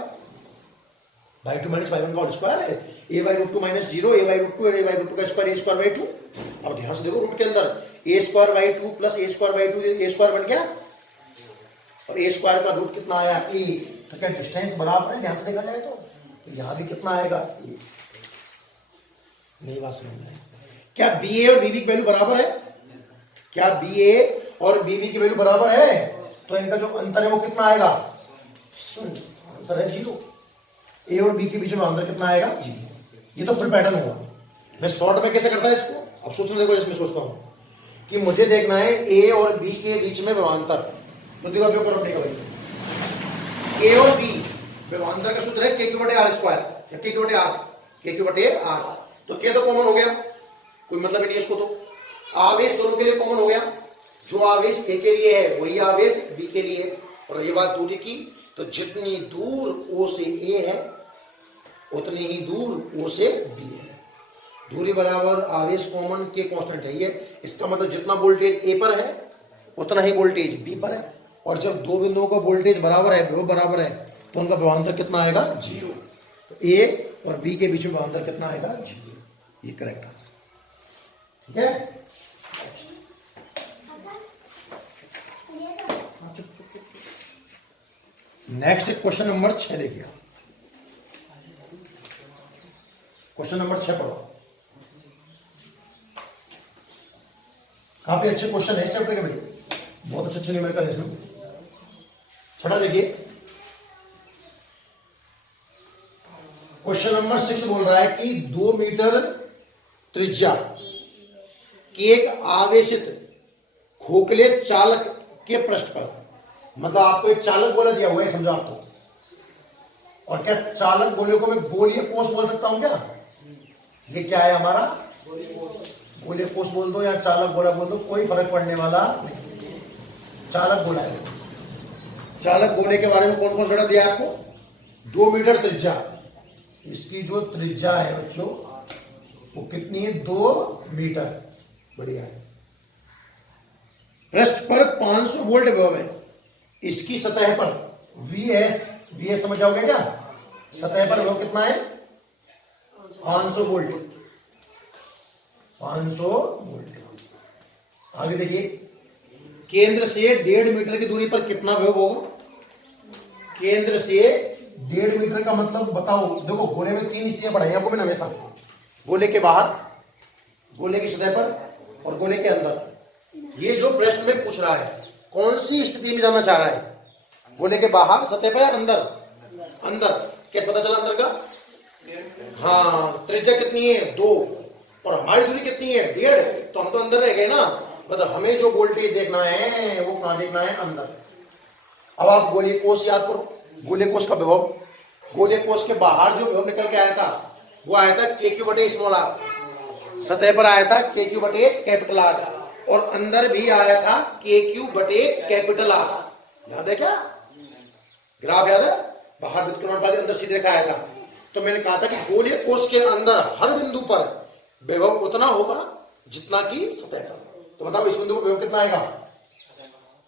y2 - y1 का होल स्क्वायर है, a/√2 - 0 a/√2 और a/√2 का स्क्वायर a स्क्वायर / 2। अब ध्यान से देखो रूट के अंदर a square / 2 plus a square / 2 a square बन गया, और a स्क्वायर का रूट कितना आया a। तो क्या डिस्टेंस बराबर है? ध्यान से देखा जाए तो यहां भी कितना आएगा a। नहीं बात समझ में आई? क्या ba और bb की वैल्यू बराबर है? क्या ba और bb की वैल्यू बराबर है? तो इनका जो अंतर है वो कितना आएगा? शून्य। आंसर है 0। ए और बी के बीच में अंतर कितना आएगा? 0। ये तो फुल पैटर्न होगा। मैं शॉर्ट में कैसे करता है इसको? अब सोचने देखो, इसमें सोचता हूं कि मुझे देखना है ए और बी के बीच में विभवांतर। बुद्धि का उपयोग करो भाई। ए और बी विभवांतर का सूत्र है k/r स्क्वायर या k/r। तो k तो कॉमन हो गया, कोई मतलब ही नहीं इसको। तो आवेश दोनों के लिए कॉमन हो गया, जो आवेश ए के लिए है वही आवेश बी के लिए। और ये बात दूरी की, तो जितनी दूर ओ से ए है उतनी ही दूर ओ से बी है। दूरी बराबर आवेश कॉमन के कांस्टेंट है ये। इसका मतलब जितना वोल्टेज ए पर है उतना ही वोल्टेज बी पर है। और जब दो बिंदुओं का वोल्टेज बराबर है, वो बराबर है, तो उनका विभवांतर कितना आएगा? 0। तो ए और बी के बीच में विभवांतर कितना आएगा? 0। ये करेक्ट आंसर, ठीक है। नेक्स्ट क्वेश्चन नंबर 6 देखिए। क्वेश्चन नंबर 6 पढ़ो। काफी अच्छे क्वेश्चन है इस चैप्टर के भाई, बहुत अच्छे न्यूमेरिकल है इसमें। छठा देखिए, क्वेश्चन नंबर 6 बोल रहा है कि 2 मीटर त्रिज्या की एक आवेशित खोखले चालक के पृष्ठ पर, मतलब आपको एक चालक गोला दिया हुआ है, समझो आप तो। और क्या चालक गोले को मैं गोलीय कोष बोल सकता हूं क्या? ये क्या है हमारा? गोलीय कोष बोल दो या चालक गोला बोल दो, कोई फर्क पड़ने वाला नहीं, चालक गोला है। चालक गोले के बारे में कौन कौन सा दिया है आपको? 2 मीटर त्रिज्या, इसकी जो त्रिज्या है बच्चों वो कितनी है? 2 मीटर। बढ़िया है। पृष्ठ पर 500 वोल्ट विभव है। इसकी सतह पर VS समझ जाओगे क्या? सतह पर विभव कितना है? 500 वोल्ट। 500 वोल्ट। आगे देखिए, केंद्र से 1.5 मीटर की दूरी पर कितना विभव होगा? केंद्र से 1.5 मीटर का मतलब बताओ। देखो गोले में 3 स्थितियां पढ़ाई आपको मैंने हमेशा, गोले के बाहर, गोले की सतह पर और गोले के अंदर। ये जो प्रश्न में पूछ रहा है कौन सी स्थिति में जाना चाह रहा है? गोले के बाहर, सतह पर, अंदर? अंदर। कैसे पता चला अंदर का? हाँ, त्रिज्या कितनी है? 2, और हमारी दूरी कितनी है? 1.5। तो हम तो अंदर रह गए ना। मतलब हमें जो वोल्टेज देखना है वो कहां देखना है? अंदर। अब आप गोलीय कोष याद करो, गोलीय कोष का विभव। गोलीय कोष के बाहर जो विभव निकल के आया था वो आया था KQ बटे स्मॉल आर, सतह पर आया था KQ बटे कैपिटल आर, और अंदर भी आया था KQ बटे कैपिटल आर। याद है क्या? ग्राफ याद है? बाहर व्युत्क्रमणपाती, अंदर सीधी रेखा आया था। तो मैंने कहा था कि गोलीय कोष के अंदर हर बिंदु पर विभव उतना होगा जितना कि सतह पर। तो बताओ इस बिंदु पर विभव कितना आएगा?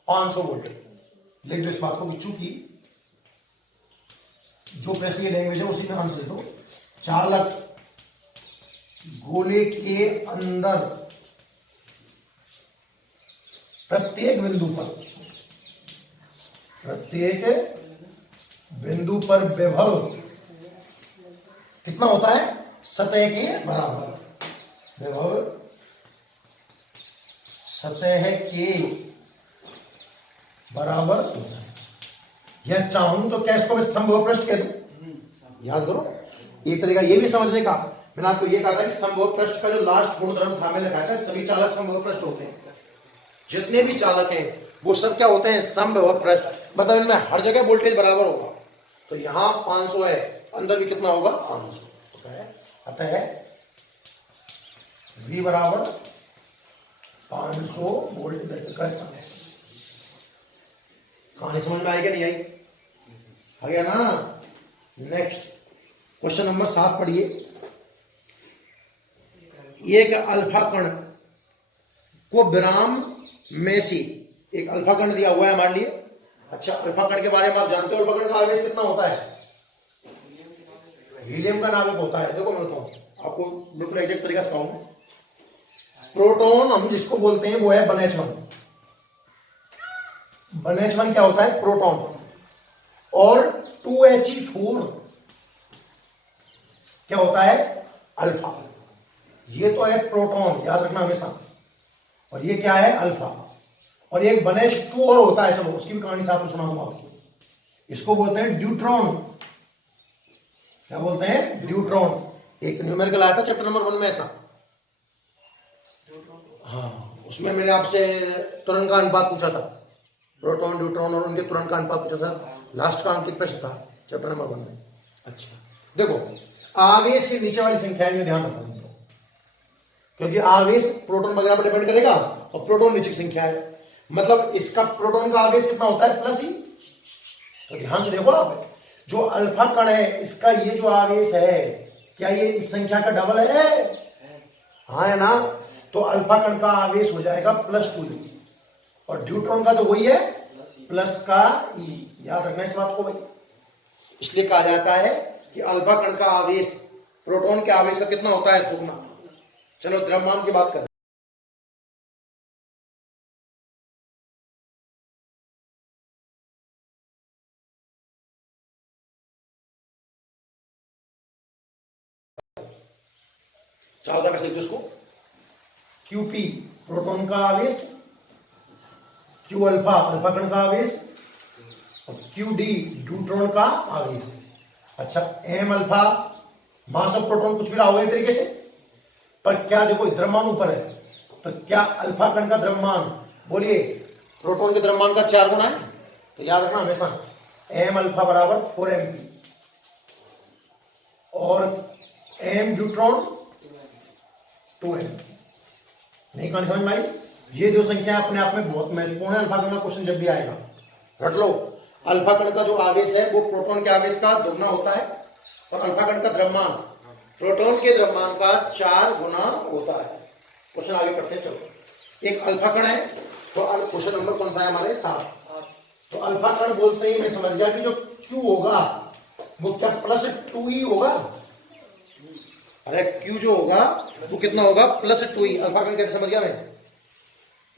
500 वोल्ट। लिख दो इस बात को कि चूंकि जो प्रश्न की लैंग्वेज है उसी में आंसर दे दो। चालक गोले के अंदर प्रत्येक बिंदु पर विभव कितना होता है? सतह के बराबर। विभव सतह के बराबर होता है। यह चाहूं तो क्या इसको मैं संभव पृष्ठ कह दूं? याद करो, एक तरीका ये भी समझने का, मैंने आपको ये कहा था कि संभव पृष्ठ का जो लास्ट गुणधर्म था मैंने कहा था सभी चालक संभव पृष्ठ होते हैं। जितने भी चालक हैं वो सब क्या होते हैं? संभव पृष्ठ। मतलब इनमें हर जगह वोल्टेज बराबर होगा। तो यहां 500 है, अंदर भी कितना होगा? 500 होता है। अतः V बराबर 500 वोल्ट मेट्रिक। कहानी समझ में आई क्या? नहीं आई? आ गया ना? नेक्स्ट क्वेश्चन नंबर 7 पढ़िए। एक अल्फा कण को विराम में से, एक अल्फा कण दिया हुआ है हमारे लिए। अच्छा, अल्फा कण के बारे में आप जानते हो अल्फा कण का आवेश कितना होता है? हीलियम का नाभिक होता है। देखो मैं बताऊं आपको, बिल्कुल एग्जैक्ट तरीका से कहूंगा। प्रोटॉन हम जिसको बोलते हैं वो है 1s1। 1s1 क्या होता है? प्रोटॉन। और 2He4 क्या होता है? अल्फा। ये तो है प्रोटॉन, याद रखना हमेशा। और ये क्या है? अल्फा। और एक 1s2 और होता है, चलो उसकी भी कहानी साथ में सुना दूंगा आपको। इसको बोलते हैं ड्यूट्रॉन। क्या बोलते हैं? ड्यूट्रॉन। एक न्यूमेरिकल आया था चैप्टर नंबर 1 में ऐसा। हाँ, उसमें मैंने आपसे तुरंत का अनुपात पूछा था। प्रोटॉन, ड्यूट्रॉन और उनके तुरंत का अनुपात पूछा था। लास्ट का अंतिम प्रश्न था चैप्टर नंबर 1 में। अच्छा देखो, आवेश के नीचे वाली संख्या में ध्यान रखना, क्योंकि आवेश प्रोटॉन वगैरह पर डिपेंड करेगा और प्रोटॉन नीचे की संख्या है। मतलब इसका प्रोटॉन का आवेश कितना होता है? प्लस ही। तो ध्यान से देखो आप, जो अल्फा कण है इसका ये जो आवेश है, क्या ये इस संख्या का डबल है? हाँ है ना? तो अल्फा कण का आवेश हो जाएगा +2e, और ड्यूट्रॉन का तो वही है प्लस का e। याद रखना इस बात को भाई। इसलिए कहा जाता है कि अल्फा कण का आवेश प्रोटॉन के आवेश का कितना होता है? दुगना। चलो द्रव्यमान की बात करें। चाहता कैसे उसको? QP प्रोटॉन का आवेश, Q अल्फा अल्फा कण का आवेश, और QD ड्यूट्रॉन का आवेश। अच्छा, M alpha mass of proton कुछ भी रहा होगा इस तरीके से, पर क्या देखो द्रव्यमान ऊपर है, तो क्या अल्फा कण का द्रव्यमान, बोलिए, प्रोटॉन के द्रव्यमान का 4 गुना है। तो याद रखना हमेशा M अल्फा बराबर 4mp और M ड्यूट्रॉन 2m। नहीं कहानी समझ में आई? ये दो संख्या अपने आप में बहुत महत्वपूर्ण है। अल्फा कण का क्वेश्चन जब भी आएगा रट लो। अल्फा कण का जो आवेश है वो प्रोटॉन के आवेश का दोगुना होता है, और अल्फा कण का द्रव्यमान प्रोटॉन के द्रव्यमान का 4 गुना होता है। क्वेश्चन आगे पढ़ते हैं। चलो, एक अल्फा कण है, तो क्वेश्चन नंबर कौन सा है हमारे? 7। तो अल्फा कण बोलते ही मैं समझ गया कि जो Q होगा वो क्या +2e होगा? अरे Q जो होगा वो कितना होगा? +2e। अल्फा कण कैसे समझ गया मैं?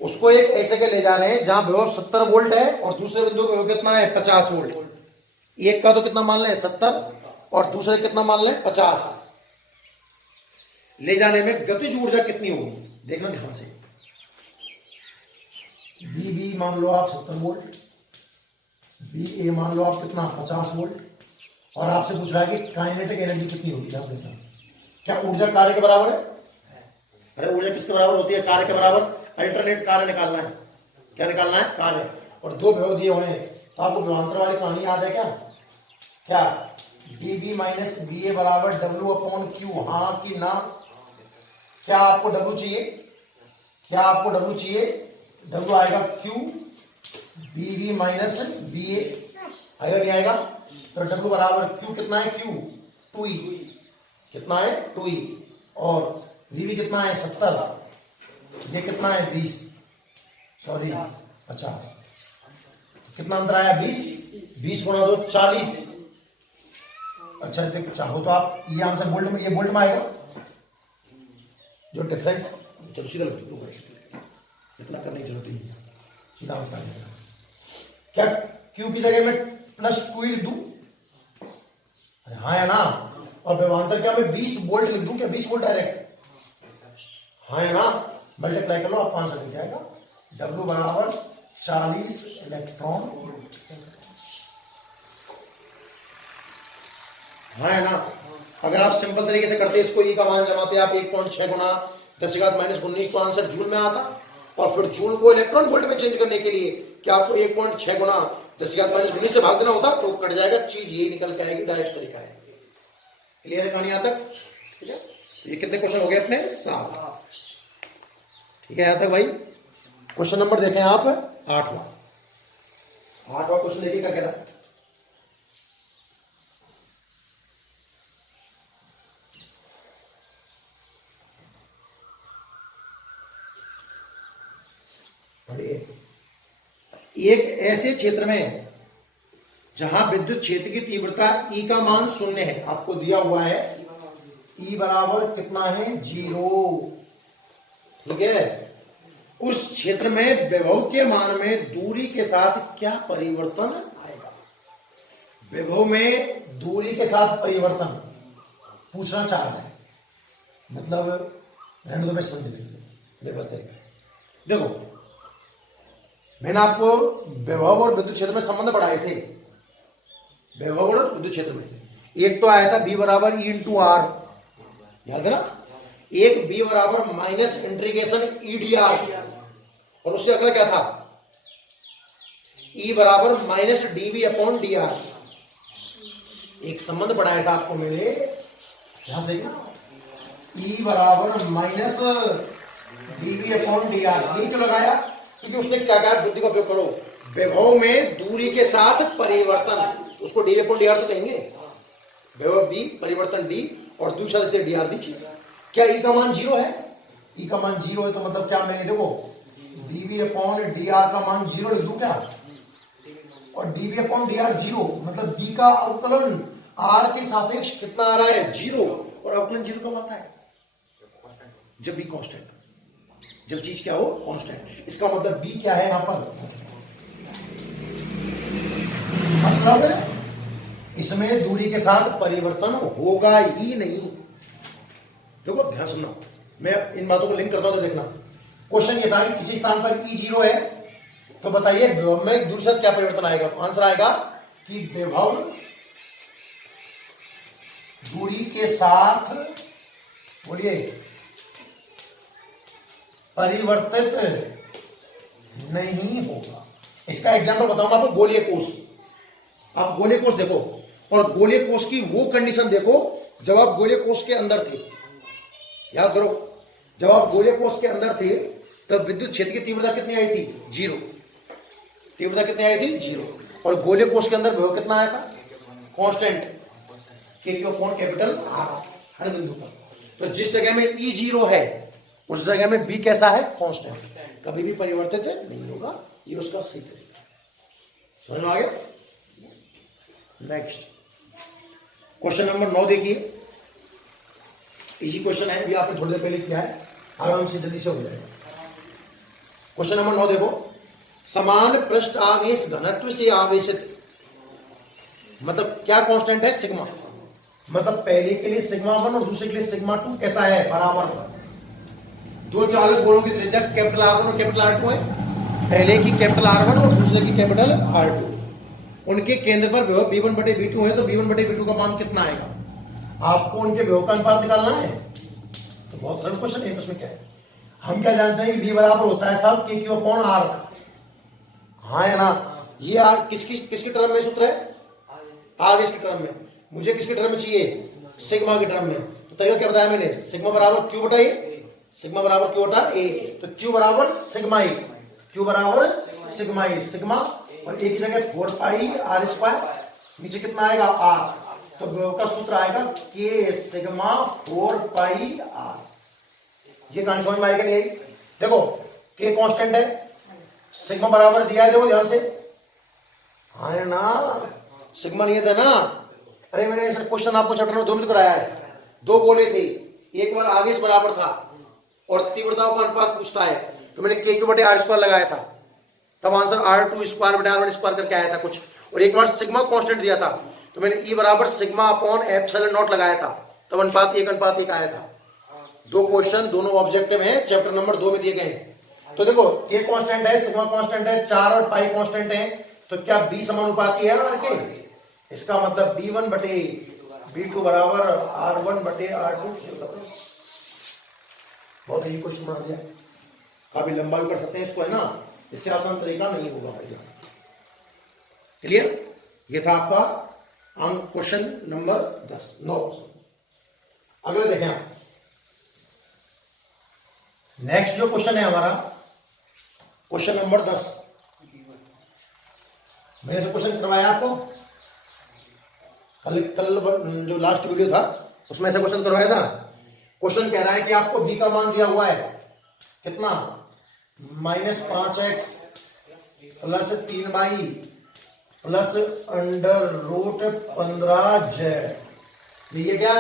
उसको एक ऐसे के ले जा रहे हैं जहां विभव 70 वोल्ट है और दूसरे बिंदु पे विभव कितना है? 50 वोल्ट। एक का तो कितना मान लें? 70, और दूसरे कितना मान लें? 50। ले जाने में गतिज ऊर्जा कितनी होगी? देखना ध्यान से। BB मान लो आप 70 वोल्ट, बी ए मान लो आप कितना 50 वोल्ट, और आपसे पूछ रहा है कि काइनेटिक एनर्जी कितनी होगी, ध्यान से देखना। क्या ऊर्जा कार्य के बराबर है? अरे ऊर्जा किसके बराबर होती है? कार्य के बराबर। अल्टरनेट कार्य निकालना है। क्या निकालना है? कार्य। और दो विभव दिए हुए हैं, तो आपको विभवांतर वाली कहानी याद है क्या? क्या डी बी माइनस बी ए बराबर डब्ल्यू अपॉन क्यू, हाँ कि ना? क्या आपको डब्ल्यू चाहिए? क्या आपको डब्ल्यू चाहिए? डब्ल्यू आएगा Q B B minus B A, अगर नहीं आएगा तो डब्ल्यू बराबर क्यू कितना है? क्यू 2e, कितना है? 2e, और वी कितना है? 70, ये कितना है? 20, सॉरी 50, कितना अंतर आया? 20, 20 गुणा 2 40। अच्छा देखो, चाहो तो आप ये आंसर बोल्ट में, ये बोल्ट में आएगा जो डिफरेंस। चलो सीधा लो, इतना करने की जरूरत नहीं है, सीधा आंसर आएगा। क्या क्यू की जगह में प्लस 2 लिख दूं? अरे हाँ या ना? और विभवांतर क्या मैं 20 वोल्ट लिख दूं क्या? 20 वोल्ट डायरेक्ट, हाँ या ना? मल्टीप्लाई कर लो, आपको आंसर मिल जाएगा। डब्ल्यू बराबर 40 इलेक्ट्रॉन वोल्ट, हाँ या ना? अगर आप सिंपल तरीके से करते इसको, ई का मान जमाते आप 1.6 गुना 10⁻−19, तो आंसर जूल में आता। और फिर जूल को इलेक्ट्रॉन वोल्ट में चेंज करने के लिए क्या आपको 1.6 गुना 10⁻−19 से भाग देना होता? तो कट जाएगा, चीज ये निकल के आएगी, डायरेक्ट तरीका है। क्लियर है कहानी यहां तक? ठीक है, ये कितने क्वेश्चन हो गए अपने? 7। ठीक है यहां तक भाई? क्वेश्चन नंबर देखें आप 8वां क्वेश्चन देखिए क्या कह रहा है। एक ऐसे क्षेत्र में जहां विद्युत क्षेत्र की तीव्रता E का मान 0 है, आपको दिया हुआ है E बराबर कितना है? 0। ठीक है, उस क्षेत्र में विभव के मान में दूरी के साथ क्या परिवर्तन आएगा? विभव में दूरी के साथ परिवर्तन पूछना चाह रहा है, मतलब रहने दो, मैं समझ लेंगे। देखो, मैंने आपको विभव और विद्युत क्षेत्र में संबंध पढ़ाए थे। विभव और विद्युत क्षेत्र में एक तो आया था B बराबर E इंटू आर, याद है ना? एक B बराबर minus integration E d r, और उससे अगला क्या था? E बराबर minus dv upon d r. एक संबंध पढ़ाया था आपको मैंने, ध्यान से देखना, E बराबर minus dv upon d r. ये क्यों लगाया? क्योंकि उसने क्या कहा? बुद्धि का उपयोग करो। विभव में दूरी के साथ परिवर्तन, उसको डी अपॉन डी आर तो कहेंगे। विभव बी, परिवर्तन डी, और दूसरा इसलिए डी आर नीचे। क्या ई का मान 0 है? ई का मान 0 है तो मतलब क्या, मैं देखो डीवी अपॉन डी आर का मान 0 लिख दूं क्या? और डीवी अपॉन डी आर 0 मतलब बी का अवकलन आर के सापेक्ष कितना आ रहा है? 0। और अवकलन 0 कब आता है? जब बी कांस्टेंट, जब चीज क्या हो? कांस्टेंट। इसका मतलब बी क्या है यहां पर? मतलब इसमें दूरी के साथ परिवर्तन होगा ही नहीं। देखो ध्यान सुनना, मैं इन बातों को लिंक करता हूं तो देखना। क्वेश्चन ये था कि किसी स्थान पर E 0 है, तो बताइए विभव में दूरी से क्या परिवर्तन आएगा? तो आंसर आएगा कि विभव दूरी के साथ, बोलिए, परिवर्तित नहीं होगा। इसका एग्जांपल बताऊंगा आपको, गोलीय कोष। आप गोलीय कोष देखो, और गोलीय कोष की वो कंडीशन देखो जब आप गोलीय कोष के अंदर थे। याद करो, जब आप गोलीय कोष के अंदर थे तब विद्युत क्षेत्र की तीव्रता कितनी आई थी? 0। तीव्रता कितनी आई थी? 0। और गोलीय कोष के अंदर विभव कितना आया था? कांस्टेंट, कैपिटल आर, हर बिंदु पर। तो जिस जगह में E 0 है उस जगह में B कैसा है? कांस्टेंट, कभी भी परिवर्तित नहीं होगा। ये उसका सही तरीका। समझ में आ गया? नेक्स्ट क्वेश्चन नंबर 9 देखिए, इजी क्वेश्चन है, भी आपने थोड़ी देर पहले किया है, आराम से जल्दी से हो जाएगा। क्वेश्चन नंबर 9 देखो, समान पृष्ठ आवेश घनत्व से आवेशित, मतलब क्या कांस्टेंट है? सिग्मा। मतलब पहले के लिए सिग्मा 1 और दूसरे के लिए सिग्मा 2 कैसा है? बराबर। दो चालक गोलों की त्रिज्या कैपिटल R1 और कैपिटल R2 है। पहले की कैपिटल R1 और दूसरे की कैपिटल R2। उनके केंद्र पर विभव b1 बटे b2 है, तो b1 बटे b2 का मान कितना आएगा? आपको उनके विभव का अनुपात निकालना है। तो बहुत सरल क्वेश्चन है, उसमें क्या है, हम क्या जानते हैं कि b बराबर होता है सब k क्यू अपॉन r। हाँ है ना, ये किसकी टर्म में सूत्र है? आवेश की टर्म में। मुझे किसकी टर्म में चाहिए? सिग्मा की टर्म में। तो तरीका क्या बताया मैंने? सिग्मा बराबर क्यू बटा ए, सिग्मा बराबर क्यू बटा ए। तो क्यू बराबर सिग्मा ए, क्यू बराबर सिग्मा ए, सिग्मा और ए की जगह 4 पाई आर स्क्वायर, नीचे कितना आएगा? आर। तो विभव का सूत्र आएगा के सिग्मा 4 पाई आर। ये कहानी समझ में आएगा नहीं? देखो के कांस्टेंट है, सिग्मा बराबर दिया है, देखो ध्यान से। हाँ है ना, सिग्मा नहीं था ना। अरे मैंने क्वेश्चन आपको चैप्टर में 2 में तो कराया है। 2 गोले थे, एक बार आवेश बराबर था और तीव्रताओं का अनुपात पूछता है, तो मैंने के क्यू बटे आर स्क्वायर लगाया था, तब आंसर R2 स्क्वायर बटे R1 स्क्वायर करके आया था कुछ। और एक बार सिग्मा कांस्टेंट दिया था, तो मैंने E बराबर सिग्मा अपॉन एप्सिलॉन नॉट लगाया था, तब अनुपात 1:1 आया था। 2 क्वेश्चन दोनों ऑब्जेक्टिव हैं, चैप्टर नंबर 2 में दिए गए हैं। तो देखो के कांस्टेंट है, सिग्मा कांस्टेंट है, 4 और पाई कांस्टेंट है, तो क्या बी समानुपाती है आर के? इसका मतलब b1 बटे b2 बराबर r1 बटे r2। बहुत ही क्वेश्चन बना दिया, काफी लंबा भी कर सकते हैं इसको, है ना, इससे आसान तरीका नहीं होगा भैया। क्लियर? ये था आपका अंक क्वेश्चन नंबर 9। अगले देखें आप, नेक्स्ट जो क्वेश्चन है हमारा क्वेश्चन नंबर 10। मैंने से क्वेश्चन करवाया आपको कल जो लास्ट वीडियो था उसमें ऐसा क्वेश्चन करवाया था। क्वेश्चन कह रहा है कि आपको b का मान दिया हुआ है कितना? -5x plus 3y plus √15z। ये क्या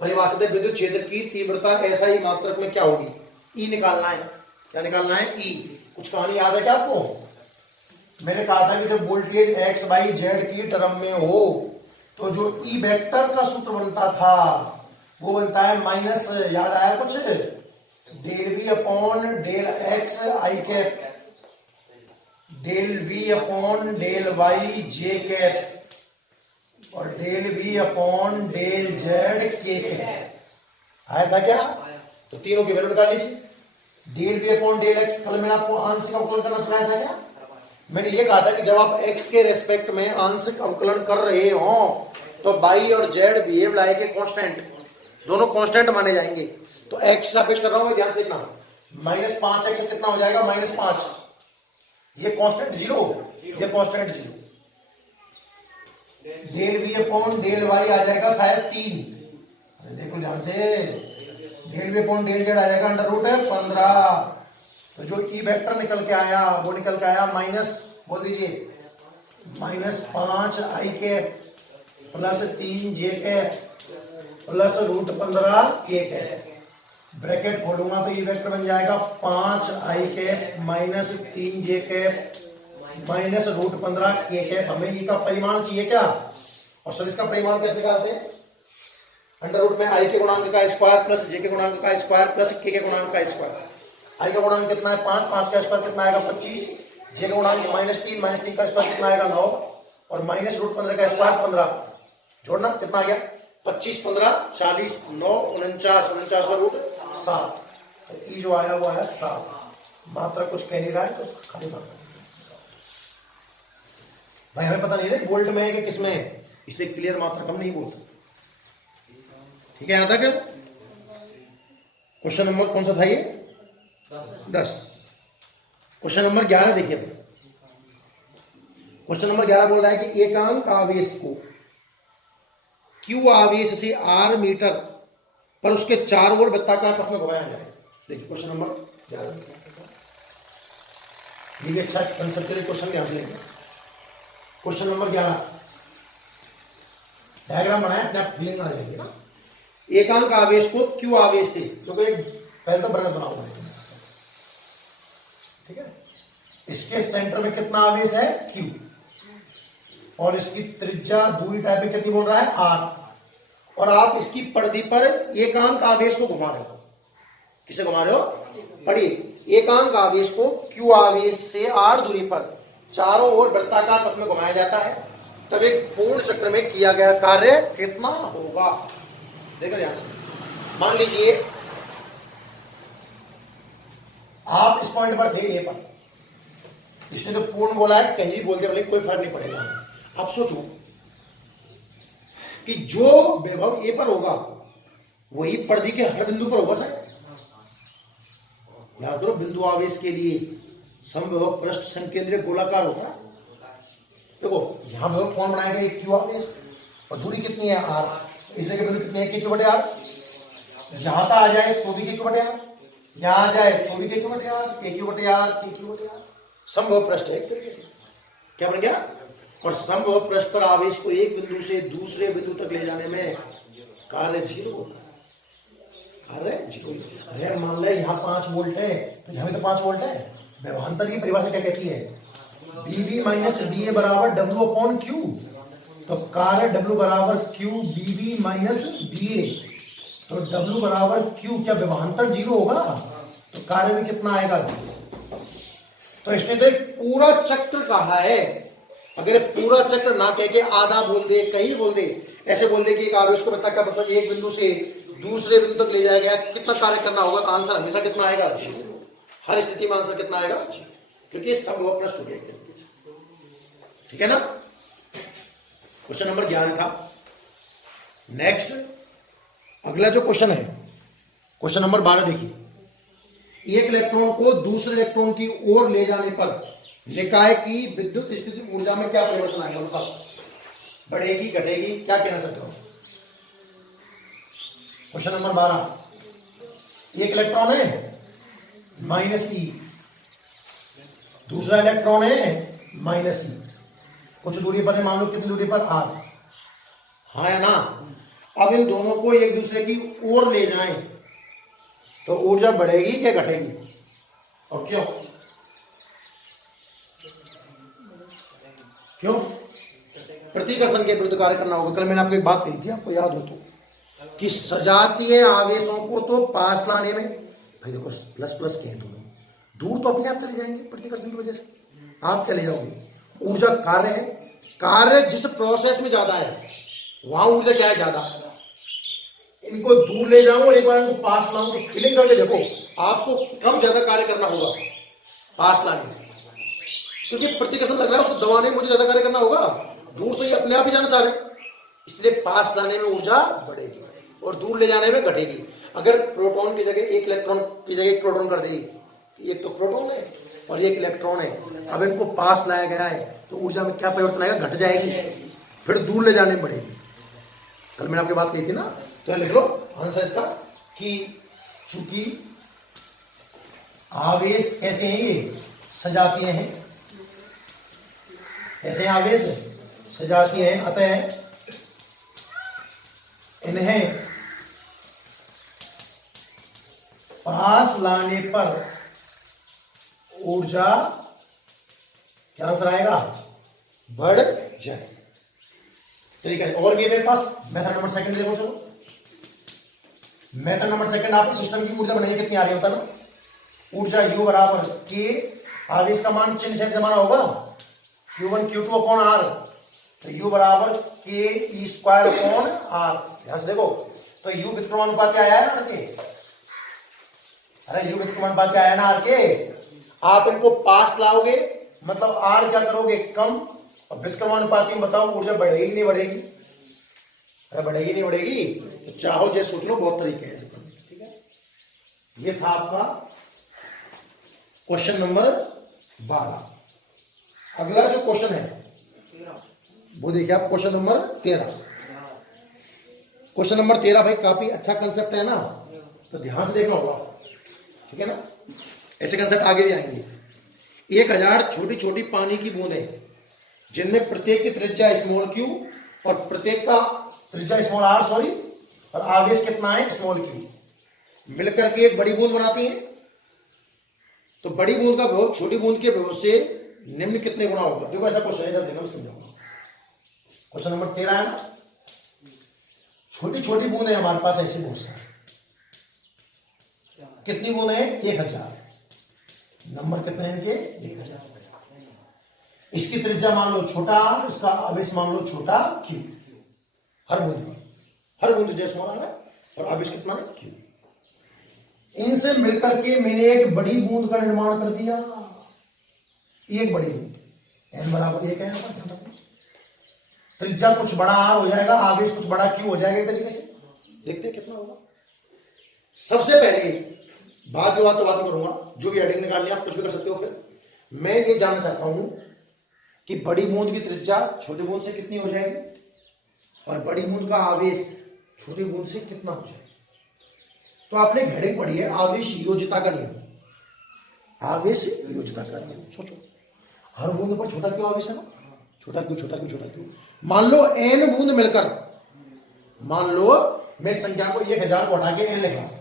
परिभाषित विद्युत क्षेत्र की तीव्रता ऐसा ही मात्रक में क्या होगी? ई निकालना है। क्या निकालना है? ई। कुछ कहानी याद है क्या आपको? मैंने कहा था कि जब वोल्टेज x y z की टर्म में हो तो जो ई वेक्टर का सूत्र बनता था वो बनता है माइनस, याद आया कुछ? Del V upon del X I cap, del V upon del Y J cap और del V upon del Z K cap. आया था क्या? तो तीनों की वैल्यू निकाल लीजिए। Del V upon del X, कल मैंने आपको आंशिक अवकलन करना सिखाया था क्या? मैंने ये कहा था कि जब आप x के रेस्पेक्ट में आंशिक अवकलन कर रहे हो तो y और z behave like a constant, दोनों कांस्टेंट माने जाएंगे। तो x सापेक्ष कर रहा हूं मैं, ध्यान से देखना। -5x कितना हो जाएगा? -5। ये कांस्टेंट 0, ये constant 0। Del v upon del y आ जाएगा शायद 3। अरे देखो ध्यान से, del v upon del z आ जाएगा √15। तो जो ई वेक्टर निकल के आया वो निकल के आया माइनस, बोल दीजिए, -5 आई कैप प्लस 3 जे कैप प्लस √15 के कैप। ब्रैकेट खोलूंगा तो ई वेक्टर बन जाएगा 5 आई कैप माइनस 3 जे कैप माइनस √15 के कैप। हमें ई का परिमाण चाहिए क्या? और सर इसका परिमाण कैसे निकालते हैं? अंडर रूट में आई के गुणांक का स्क्वायर प्लस जे के गुणांक का स्क्वायर प्लस के गुणांक का स्क्वायर। आई का गुणांक कितना है? 5, 5 का स्क्वायर कितना आएगा? 25। जे का गुणांक -3, -3 का स्क्वायर कितना आएगा? 9 और माइनस √15 का स्क्वायर 15। जोड़ना कितना आ गया? 25, 15, 40, 9, 49, 49 का रूट 7। ई जो आया वो आया 7। मात्रा कुछ कह नहीं रहा है तो खाली मात्रा भाई हमें पता नहीं है वोल्ट में है कि किस में है, इसलिए क्लियर मात्रा कम नहीं बोल सकते। ठीक है, याद है क्या? क्वेश्चन नंबर कौन सा था ये? 10। क्वेश्चन नंबर 11 देखिए। क्वेश्चन नंबर 11 बोल रहा है कि एकांक आवेश को Q आवेश से R मीटर पर उसके 4 ओर वृत्ताकार पथ में घुमाया जाए। देखिए क्वेश्चन नंबर 11, ये भी अच्छा कंसेप्चुअल क्वेश्चन, ध्यान से लेंगे। क्वेश्चन नंबर 11 डायग्राम बनाया, अपने आप फीलिंग आ जाएगी ना। एकांक आवेश को Q आवेश से, क्योंकि पहले तो बड़ा बना हुआ है, ठीक है। इसके सेंटर में कितना आवेश है? Q। और इसकी त्रिज्या दूरी टाइप में कितनी बोल रहा है? R। और आप इसकी परिधि पर एकांक आवेश को घुमा रहे हो। किसे घुमा रहे हो? पढ़िए, एकांक आवेश को Q आवेश से R दूरी पर चारों ओर वृत्ताकार पथ में घुमाया जाता है, तब एक पूर्ण चक्र में किया गया कार्य कितना होगा। देखो ध्यान से, मान लीजिए आप इस पॉइंट पर थे, ए पर, इसने तो पूर्ण बोला है, कहीं भी बोल दिया बोले कोई फर्क नहीं पड़ेगा। आप सोचो कि जो वैभव ए पर होगा वही परिधि के हर बिंदु पर होगा सर। याद करो, बिंदु आवेश के लिए समविभव पृष्ठ संकेंद्रिय गोलाकार होता है। देखो यहां विभव कौन बनाएगा, एक क्यू आवेश, और दूरी कितनी है आर, इस जगह बिंदु कितनी है, के क्यू बटे आर। यहां तक आ जाए तो भी के क्यू बटे आर, यहां आ जाए तो भी के क्यू बटे आर, के क्यू बटे आर, के क्यू बटे आर। समविभव पृष्ठ है एक तरीके से, क्या बन गया। और समविभव पृष्ठ पर आवेश को एक बिंदु से दूसरे बिंदु तक ले जाने में कार्य 0 होता है। कार्य 0। अरे मान ले यहाँ 5 वोल्ट है तो यहाँ भी तो 5 वोल्ट है। व्यवहांतर की परिभाषा क्या कहती है, बीबी माइनस डीए बराबर डब्ल्यू अपॉन क्यू। तो कार्य डब्ल्यू बराबर क्यू बीबी माइनस डीए, तो डब्ल्यू बराबर क्यू, क्या व्यवहांतर 0 होगा, तो कार्य में कितना आएगा। तो इसने तो एक पूरा चक्र कहा है। अगर पूरा चक्र ना कह के आधा बोल दे, कहीं बोल दे, ऐसे बोल दे कि एक आवेश को बता क्या एक बिंदु से दूसरे बिंदु तक ले जाया गया, कितना कार्य करना होगा, तो आंसर हमेशा कितना आएगा, 0। हर स्थिति में आंसर कितना आएगा, 0, क्योंकि समविभव पृष्ठ हो गया एक तरीके से। ठीक है ना। क्वेश्चन नंबर 11 था। नेक्स्ट अगला जो क्वेश्चन है, क्वेश्चन नंबर 12 देखिए। एक इलेक्ट्रॉन को दूसरे इलेक्ट्रॉन की ओर ले जाने पर निकाय की विद्युत स्थिति ऊर्जा में क्या परिवर्तन आएगा, बताओ। बढ़ेगी, घटेगी, क्या कहना चाहते हो। Question number 12। एक इलेक्ट्रॉन है माइनस ई, दूसरा इलेक्ट्रॉन है माइनस ई, कुछ दूरी पर है, मान लो कितनी दूरी पर, आर। हाँ या ना। अब इन दोनों को एक दूसरे की ओर ले जाएं तो ऊर्जा बढ़ेगी क्या घटेगी, और क्यों। क्यों, प्रतिकर्षण के विरुद्ध कार्य करना होगा। कल मैंने आपको एक बात कही थी, आपको याद हो तो, कि सजातीय आवेशों को तो पास लाने में, भाई देखो प्लस प्लस के हैं दोनों, दूर तो अपने आप चले जाएंगे प्रतिकर्षण की वजह से, आप क्या ले जाओगे। ऊर्जा कार्य है, कार्य जिस प्रोसेस में ज्यादा है वहां ऊर्जा क्या है, ज्यादा। इनको दूर ले जाऊं और एक बार इनको पास लाऊं तो फीलिंग करके देखो, आपको कम ज्यादा कार्य करना होगा पास लाने में, क्योंकि प्रतिकर्षण लग रहा है उसको दबाने में मुझे ज्यादा कार्य करना होगा। दूर तो ये अपने आप ही जाना चाह रहे, इसलिए पास लाने में ऊर्जा बढ़ेगी और दूर ले जाने में घटेगी। अगर प्रोटॉन की जगह एक इलेक्ट्रॉन की जगह एक प्रोटॉन कर देगी, एक तो प्रोटॉन है और एक इलेक्ट्रॉन है, अब इनको पास लाया गया है तो ऊर्जा में क्या परिवर्तन आएगा, घट जाएगी, फिर दूर ले जाने में बढ़ेगी। कल मैंने आपकी बात कही थी ना, तो लिख लो आंसर इसका कि चूंकि आवेश कैसे हैं, ये सजातीय हैं, कैसे हैं आवेश, सजातीय हैं, अतः इन्हें पास लाने पर ऊर्जा, क्या आंसर आएगा, बढ़ जाए। तरीका है और भी है मेरे पास। मेथड नंबर सेकंड देखो, चलो मेथड नंबर सेकंड, आपको सिस्टम की ऊर्जा बनाइए कितनी आ रही होता ना, ऊर्जा U बराबर के, आवेश का मान चिन्ह से जमाना होगा, Q1 Q2 अपॉन R, तो U बराबर के ई स्क्वायर अपॉन R। ध्यान से देखो, तो U व्युत्क्रमानुपात आया है R के, अरे U व्युत्क्रमानुपात आया ना R के, आप इनको पास लाओगे मतलब R क्या करोगे, कम, और व्युत्क्रमानुपाती में बताओ ऊर्जा बढ़ेगी नहीं बढ़ेगी, अरे बढ़ेगी नहीं बढ़ेगी, तो चाहो जैसे सोच लो, बहुत तरीके हैं। ठीक है, ये था आपका क्वेश्चन नंबर 12। अगला जो क्वेश्चन है वो देखिए आप, क्वेश्चन नंबर 13। क्वेश्चन नंबर 13 भाई काफी अच्छा कंसेप्ट है ना, तो ध्यान से देखना होगा। ठीक है ना, ऐसे कंसेप्ट आगे भी आएंगे। 1000 छोटी छोटी पानी की बूंदें जिनमें प्रत्येक की त्रिज्या स्मॉल क्यू और प्रत्येक का त्रिज्या स्मॉल आर, सॉरी, और आवेश कितना है, स्मॉल क्यू, मिलकर के एक बड़ी बूंद बनाती है। तो बड़ी बूंद का विभव छोटी बूंद के विभव से निम्न कितने गुना होगा। देखो ऐसा क्वेश्चन है, इधर देखो मैं समझाऊंगा। क्वेश्चन नंबर 13 है ना, छोटी छोटी बूंद है हमारे पास ऐसी बहुत सारी, कितनी बूंद है, 1000, नंबर कितने हैं इनके, 1000। इसकी त्रिज्या मान लो छोटा r, इसका आवेश मान लो छोटा q। हर बूंद पर, हर बूंद जैसे आ रहा है और आवेश कितना है q। इनसे मिलकर के मैंने एक बड़ी बूंद का निर्माण कर दिया। एक बड़ी बूंद n बराबर 1 है, त्रिज्या कुछ बड़ा r हो जाएगा, आवेश कुछ बड़ा q हो जाएगा। इस तरीके से देखते हैं कितना होगा। सबसे पहले बाद की बात तो बात करूंगा, जो भी हेडिंग निकालनी आप कुछ भी कर सकते हो। फिर मैं ये जानना चाहता हूं कि बड़ी बूंद की त्रिज्या छोटी बूंद से कितनी हो जाएगी और बड़ी बूंद का आवेश छोटी बूंद से कितना हो जाएगा। तो आपने हेडिंग पढ़ी है आवेश योज्यता का नियम। आवेश योज्यता का नियम सोचो, हर बूंद पर छोटा क्यों आवेश है ना, छोटा क्यों छोटा क्यों छोटा क्यों। मान लो n बूंद मिलकर, मान लो मैं संख्या को 1000 को हटा के n लिख रहा हूं,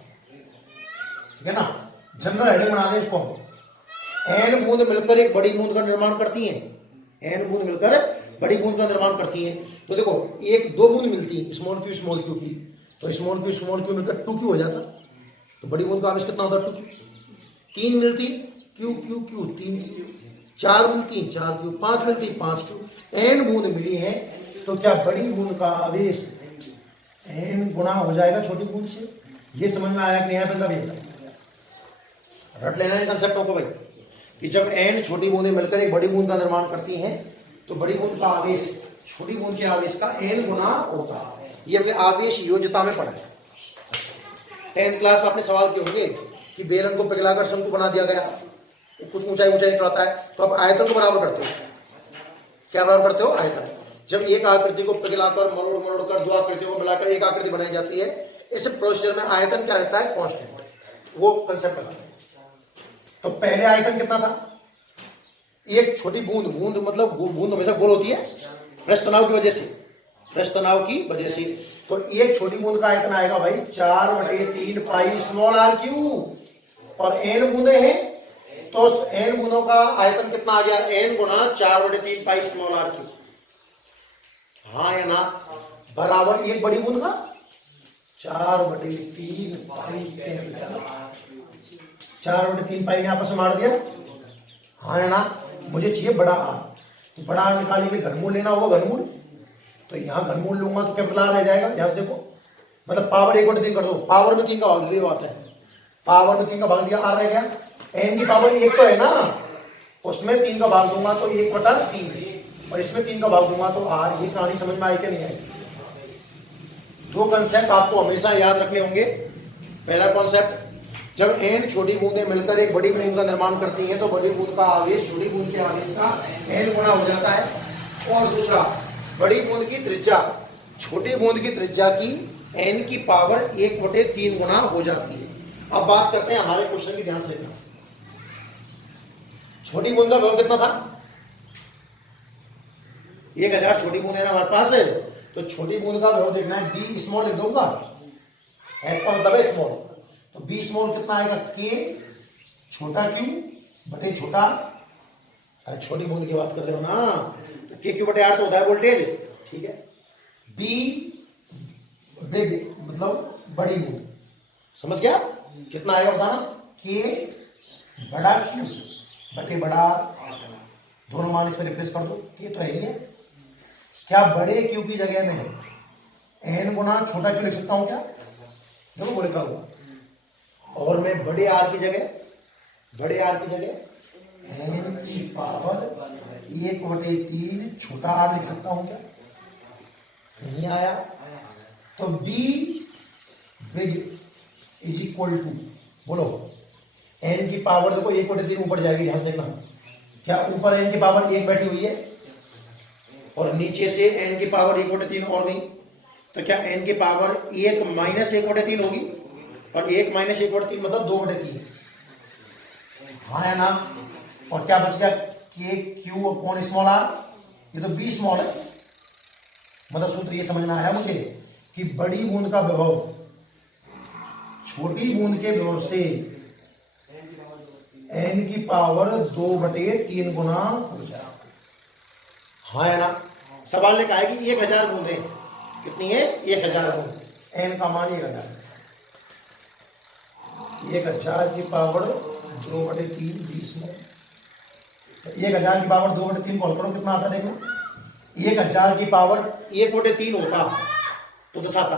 ठीक है ना, जनरल हेडिंग बना दें इसको। n बूंद मिलकर एक बड़ी बूंद का निर्माण करती हैं, n बूंद मिलकर बड़ी बूंद का निर्माण करती हैं। तो देखो एक दो बूंद मिलती है स्मॉल क्यू की, तो स्मॉल क्यू मिलकर 2q हो जाता, तो बड़ी बूंद का आवेश कितना होता है 2q। 3 मिलती क्यू क्यू क्यू 3q, 4 मिलती 4q, 5 मिलती 5q, n बूंद मिली है। तो क्या बड़ी बूंद का आवेश n गुना हो जाएगा छोटी बूंद से। ये समझ में आया कि नहीं आया, मतलब ये रट लेना है कंसेप्टों को भाई, कि जब n छोटी बूंदें मिलकर एक बड़ी बूंद का निर्माण करती हैं तो बड़ी बूंद का आवेश छोटी बूंद के आवेश का n गुना होता है। ये हमने आवेश योज्यता में पढ़ा है। 10th क्लास में आपने सवाल किए होंगे कि बेलन को पिघलाकर शंकु बना दिया गया, कुछ ऊंचाई निकलता है, तो आप आयतन को बराबर करते हो। क्या बराबर करते हो? आयतन। जब एक आकृति को पिघलाकर मरोड़ कर दो आकृतियों को मिलाकर एक आकृति बनाई जाती है, इस प्रोसीजर में आयतन क्या रहता है? कांस्टेंट। वो कंसेप्ट लगाते हैं। तो पहले आयतन कितना था? एक छोटी बूंद, बूंद मतलब बूंद हमेशा गोल होती है पृष्ठ तनाव की वजह से, पृष्ठ तनाव की वजह से। तो एक छोटी बूंद का आयतन आएगा भाई 4/3 पाई स्मॉल r क्यू, और n बूंदे हैं तो n बूंदों का आयतन कितना आ गया? n गुना 4/3 पाई स्मॉल r क्यू। हाँ या ना? बराबर एक बड़ी बूंद का 4/3 पाई कैपिटल, 4/3 पाई ने आपस में मार दिया। हाँ या ना? मुझे चाहिए बड़ा आर, बड़ा आर निकालने के लिए घनमूल लेना होगा, घनमूल। तो यहां घनमूल लूंगा तो कैपिटल आर रह जाएगा। यहां से देखो, मतलब पावर 1/3 कर दो, पावर में 3 का भाग दिया बात है, पावर में 3 का भाग दिया, आर रह गया। n की पावर 1 तो है ना, उसमें 3 का भाग दूंगा तो 1/3, और इसमें 3 का भाग दूंगा तो r। ये कहानी समझ में आई कि नहीं आई? दो कंसेप्ट आपको हमेशा याद रखने होंगे। पहला कॉन्सेप्ट, जब n छोटी बूंदें मिलकर एक बड़ी बूंद का निर्माण करती हैं तो बड़ी बूंद का आवेश छोटी बूंद के आवेश का n गुना हो जाता है। और दूसरा, बड़ी बूंद की त्रिज्या छोटी बूंद की त्रिज्या की n की पावर 1/3 गुना हो जाती है। अब बात करते हैं हमारे क्वेश्चन की, ध्यान से देखना। छोटी बूंद का विभव कितना था? 1000 छोटी बूंद है ना हमारे पास, तो छोटी बूंद का विभव देखना है। बी स्मॉल लिख दूंगा, एस का मतलब है स्मॉल, तो बी स्मॉल कितना आएगा? के छोटा क्यू बटे छोटा, अरे छोटी बूंद की बात कर रहे हो ना, तो के क्यू बटे आर तो होता है वोल्टेज, ठीक है। बी बिग मतलब बड़ी बूंद, समझ गया? कितना आएगा बताना? के बड़ा क्यू बटे बड़ा, दोनों मान इसमें रिप्लेस कर दो, ये तो है ही है। क्या बड़े क्यू की जगह में n गुना छोटा क्यू लिख सकता हूं क्या? देखो वो लिखा हुआ। और मैं बड़े आर की जगह n की पावर 1/3 छोटा आर लिख सकता हूं क्या? नहीं आया। तो b big is equal to, बोलो, n की पावर देखो 1/3 ऊपर जाएगी, ध्यान से देखना। क्या ऊपर n की पावर 1 बैठी हुई है और नीचे से n की पावर 1/3 और गई, तो क्या n की पावर 1 माइनस 1/3 होगी, और 1 माइनस 1/3 मतलब 2/3। हाँ या ना? और क्या बच गया? के क्यू अपॉन स्मॉल आर, ये तो बी स्मॉल है। मतलब सूत्र ये समझ में आया मुझे कि बड़ी बूंद का विभव छोटी बूंद के विभव से n की पावर 2/3 गुना हो जाए। हाँ या ना? सवाल ने कहा है कि 1000 बूंदें, कितनी है? 1000 बूंद, n का मान 1000, 1000 की पावर 2/3 20 में, तो 1000 की पावर 2/3 कॉल करो, कितना आता देखना। 1000 की पावर 1/3 होता तो 10 आता।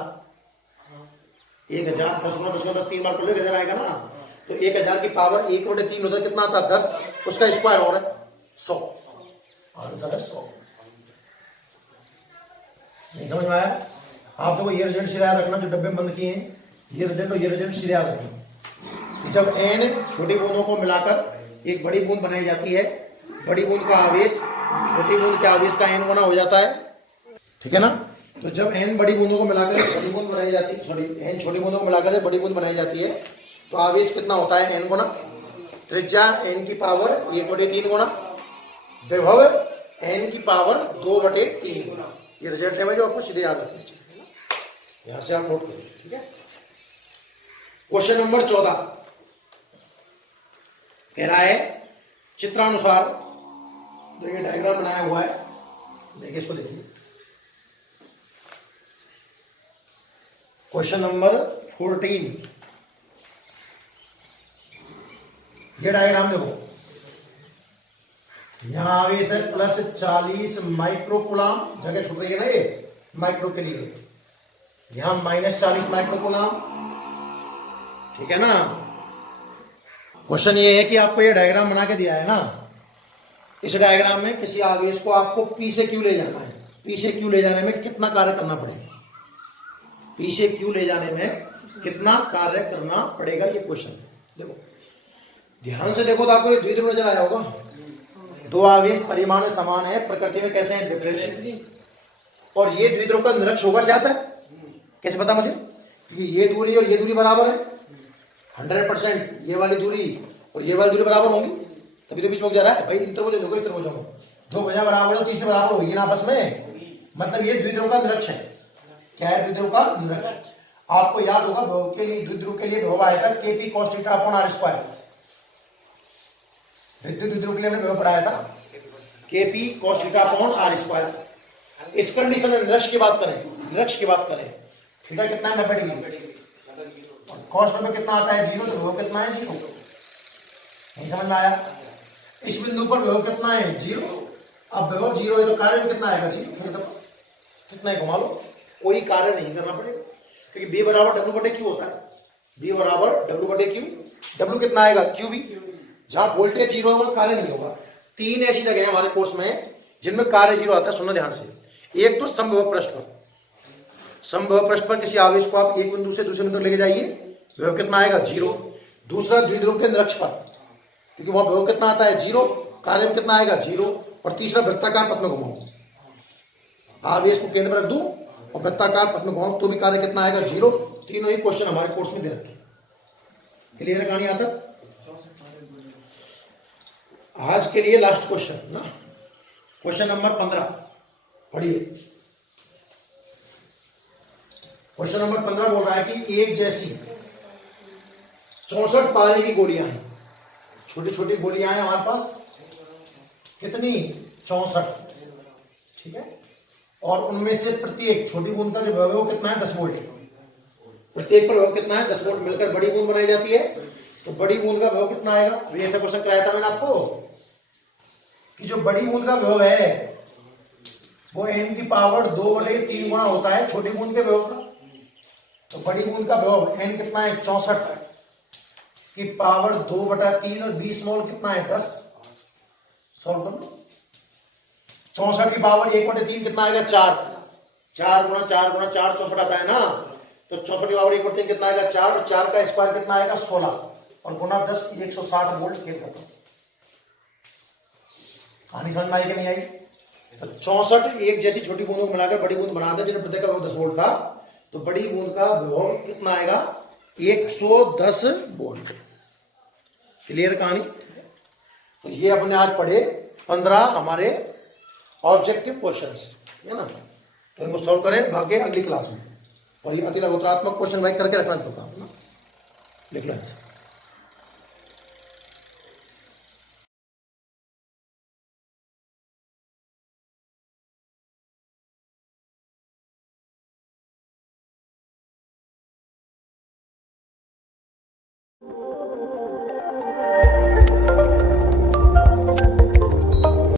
1000 10 गुना 10 गुना 10 3 बार कर लो, 1000 आएगा ना। तो 1000 की पावर 1/3 होता, कितना आता 10, उसका स्क्वायर और है 100। आंसर है 100। नहीं समझ में आया? आप देखो ये रिजल्ट सिरा रखना, जो डब्बे बंद किए हैं ये रिजल्ट और ये रिजल्ट सिरा रखना। जब n छोटी बूंदों को मिलाकर एक बड़ी बूंद बनाई जाती है, बड़ी बूंद का आवेश छोटी बूंद के आवेश का n गुना हो जाता है, ठीक है ना। तो जब n बड़ी बूंदों को मिलाकर बड़ी बूंद बनाई जाती है, n छोटी बूंदों को मिलाकर बड़ी बूंद बनाई जाती है, तो आवेश कितना होता है n गुना त्रिज्या n की पावर 1/3 गुना विभव n की पावर 2/3 गुना। ये रिजल्ट है भाई, जो आपको सीधे याद रखना चाहिए, यहां से आप नोट करिए, ठीक है। क्वेश्चन नंबर 14 कह रहा है चित्रानुसार, देखिए डायग्राम बनाया हुआ है, देखिए इसको देखिए। क्वेश्चन नंबर 14, ये डायग्राम देखो, यहां आवेश है +40 माइक्रोकूलम, जगह छूट रही है ना ये माइक्रो के लिए, यहां -40 माइक्रोकूलम, ठीक है ना। क्वेश्चन ये है कि आपको ये डायग्राम बना के दिया है ना, इस डायग्राम में किसी आवेश को आपको P से Q ले जाना है, P से Q ले जाने में कितना कार्य करना पड़ेगा, P से Q ले जाने में कितना कार्य करना पड़ेगा, ये क्वेश्चन है। देखो ध्यान से देखो तो आपको ये द्विध्रुव नजर आया होगा, दो आवेश परिमाण में समान है, प्रकृति में कैसे हैं विपरीत, और ये द्विध्रुव का निरक्ष होगा से आता है, कैसे पता मुझे कि ये दूरी और ये दूरी बराबर है, 100% ये वाली दूरी और ये वाली दूरी बराबर होंगी, तभी तो बीच में जा रहा है भाई, इन तरफ देखो इस तरफ जाओ, दो भुजा बराबर हो, तीसरे बराबर होगी ना आपस में, मतलब ये द्विध्रुव का निरक्ष है। क्या है द्विध्रुव का निरक्ष? आपको याद होगा विभव के लिए, द्विध्रुव के लिए विभव आया था Kp cos θ अपॉन r², विद्युत द्विध्रुव के लिए हमने विभव पढ़ाया था Kp cos θ अपॉन r²। इस कंडीशन में निरक्ष की बात करें, निरक्ष की बात करें, थीटा कितना है 90 डिग्री, कॉस में कितना आता है 0, तो विभव कितना है 0, नहीं समझ में आया। इस बिंदु पर विभव कितना है 0, अब विभव 0 है तो कार्य में कितना आएगा 0, कितना ही घुमा लो, कोई कार्य नहीं करना पड़ेगा, क्योंकि B बराबर W/Q होता है, B बराबर W/Q, W कितना आएगा QB, जहां वोल्टेज 0 होगा कार्य नहीं होगा। तीन ऐसी जगह है हमारे कोर्स में जिनमें कार्य 0 आता है, सुनना ध्यान से। एक तो समविभव पृष्ठ पर, समविभव पृष्ठ पर किसी आवेश को आप एक बिंदु से दूसरे बिंदु तक लेके जाइए, विभव कितना आएगा 0। दूसरा द्विध्रुव के निरक्ष पर, क्योंकि वहां विभव कितना आता है 0, कार्य में कितना आएगा 0। और तीसरा वृत्ताकार पथ में घुमाऊं, आवेश को केंद्र में रख दूं और वृत्ताकार पथ में घुमाऊं तो भी कार्य कितना आएगा 0। तीनों ही क्वेश्चन हमारे कोर्स में दे रखे, क्लियर है कहानी आता। आज के लिए लास्ट क्वेश्चन ना, क्वेश्चन नंबर 15 पढ़िए। क्वेश्चन नंबर 15 बोल रहा है कि एक जैसी 64 पारे की गोलियां हैं, छोटी छोटी गोलियां हैं हमारे पास, कितनी 64, ठीक है, और उनमें से प्रत्येक छोटी बूंद का जो विभव कितना है 10 वोल्ट, प्रत्येक पर विभव कितना है 10 वोल्ट, मिलकर बड़ी बूंद बनाई जाती है, तो बड़ी बूंद का विभव कितना आएगा। अभी ऐसा क्वेश्चन कराया था मैंने आपको कि जो बड़ी बूंद का विभव है वो n की पावर 2/3 गुना होता है छोटी बूंद के विभव का, तो बड़ी बूंद का विभव n कितना है 64 की पावर 2/3 और 20 मोल कितना है 10, सॉल्व कर लो। 64 की पावर 1/3 कितना आएगा 4, 4 गुना 4 गुना 4 64 आता है ना, तो 64 की पावर 1/3 कितना आएगा 4, और 4 का स्क्वायर कितना आएगा 16, और गुना 10 160 वोल्ट खेल करता। कहानी समझ में आई कि नहीं आई। तो 64 एक जैसी छोटी बूंदों को मिलाकर बड़ी बूंद बना दे, जिन्हें प्रत्येक का विभव 10 वोल्ट था, तो बड़ी बूंद का विभव कितना आएगा 110 वोल्ट। क्लियर कहानी। तो ये अपने आज पढ़े 15 हमारे ऑब्जेक्टिव क्वेश्चंस, है ना, तो इनको सॉल्व करें भाग्य अगली क्लास में, और ये अति लघुत्रात्मक क्वेश्चन भाई करके रखना तो काम ना, लिख लो।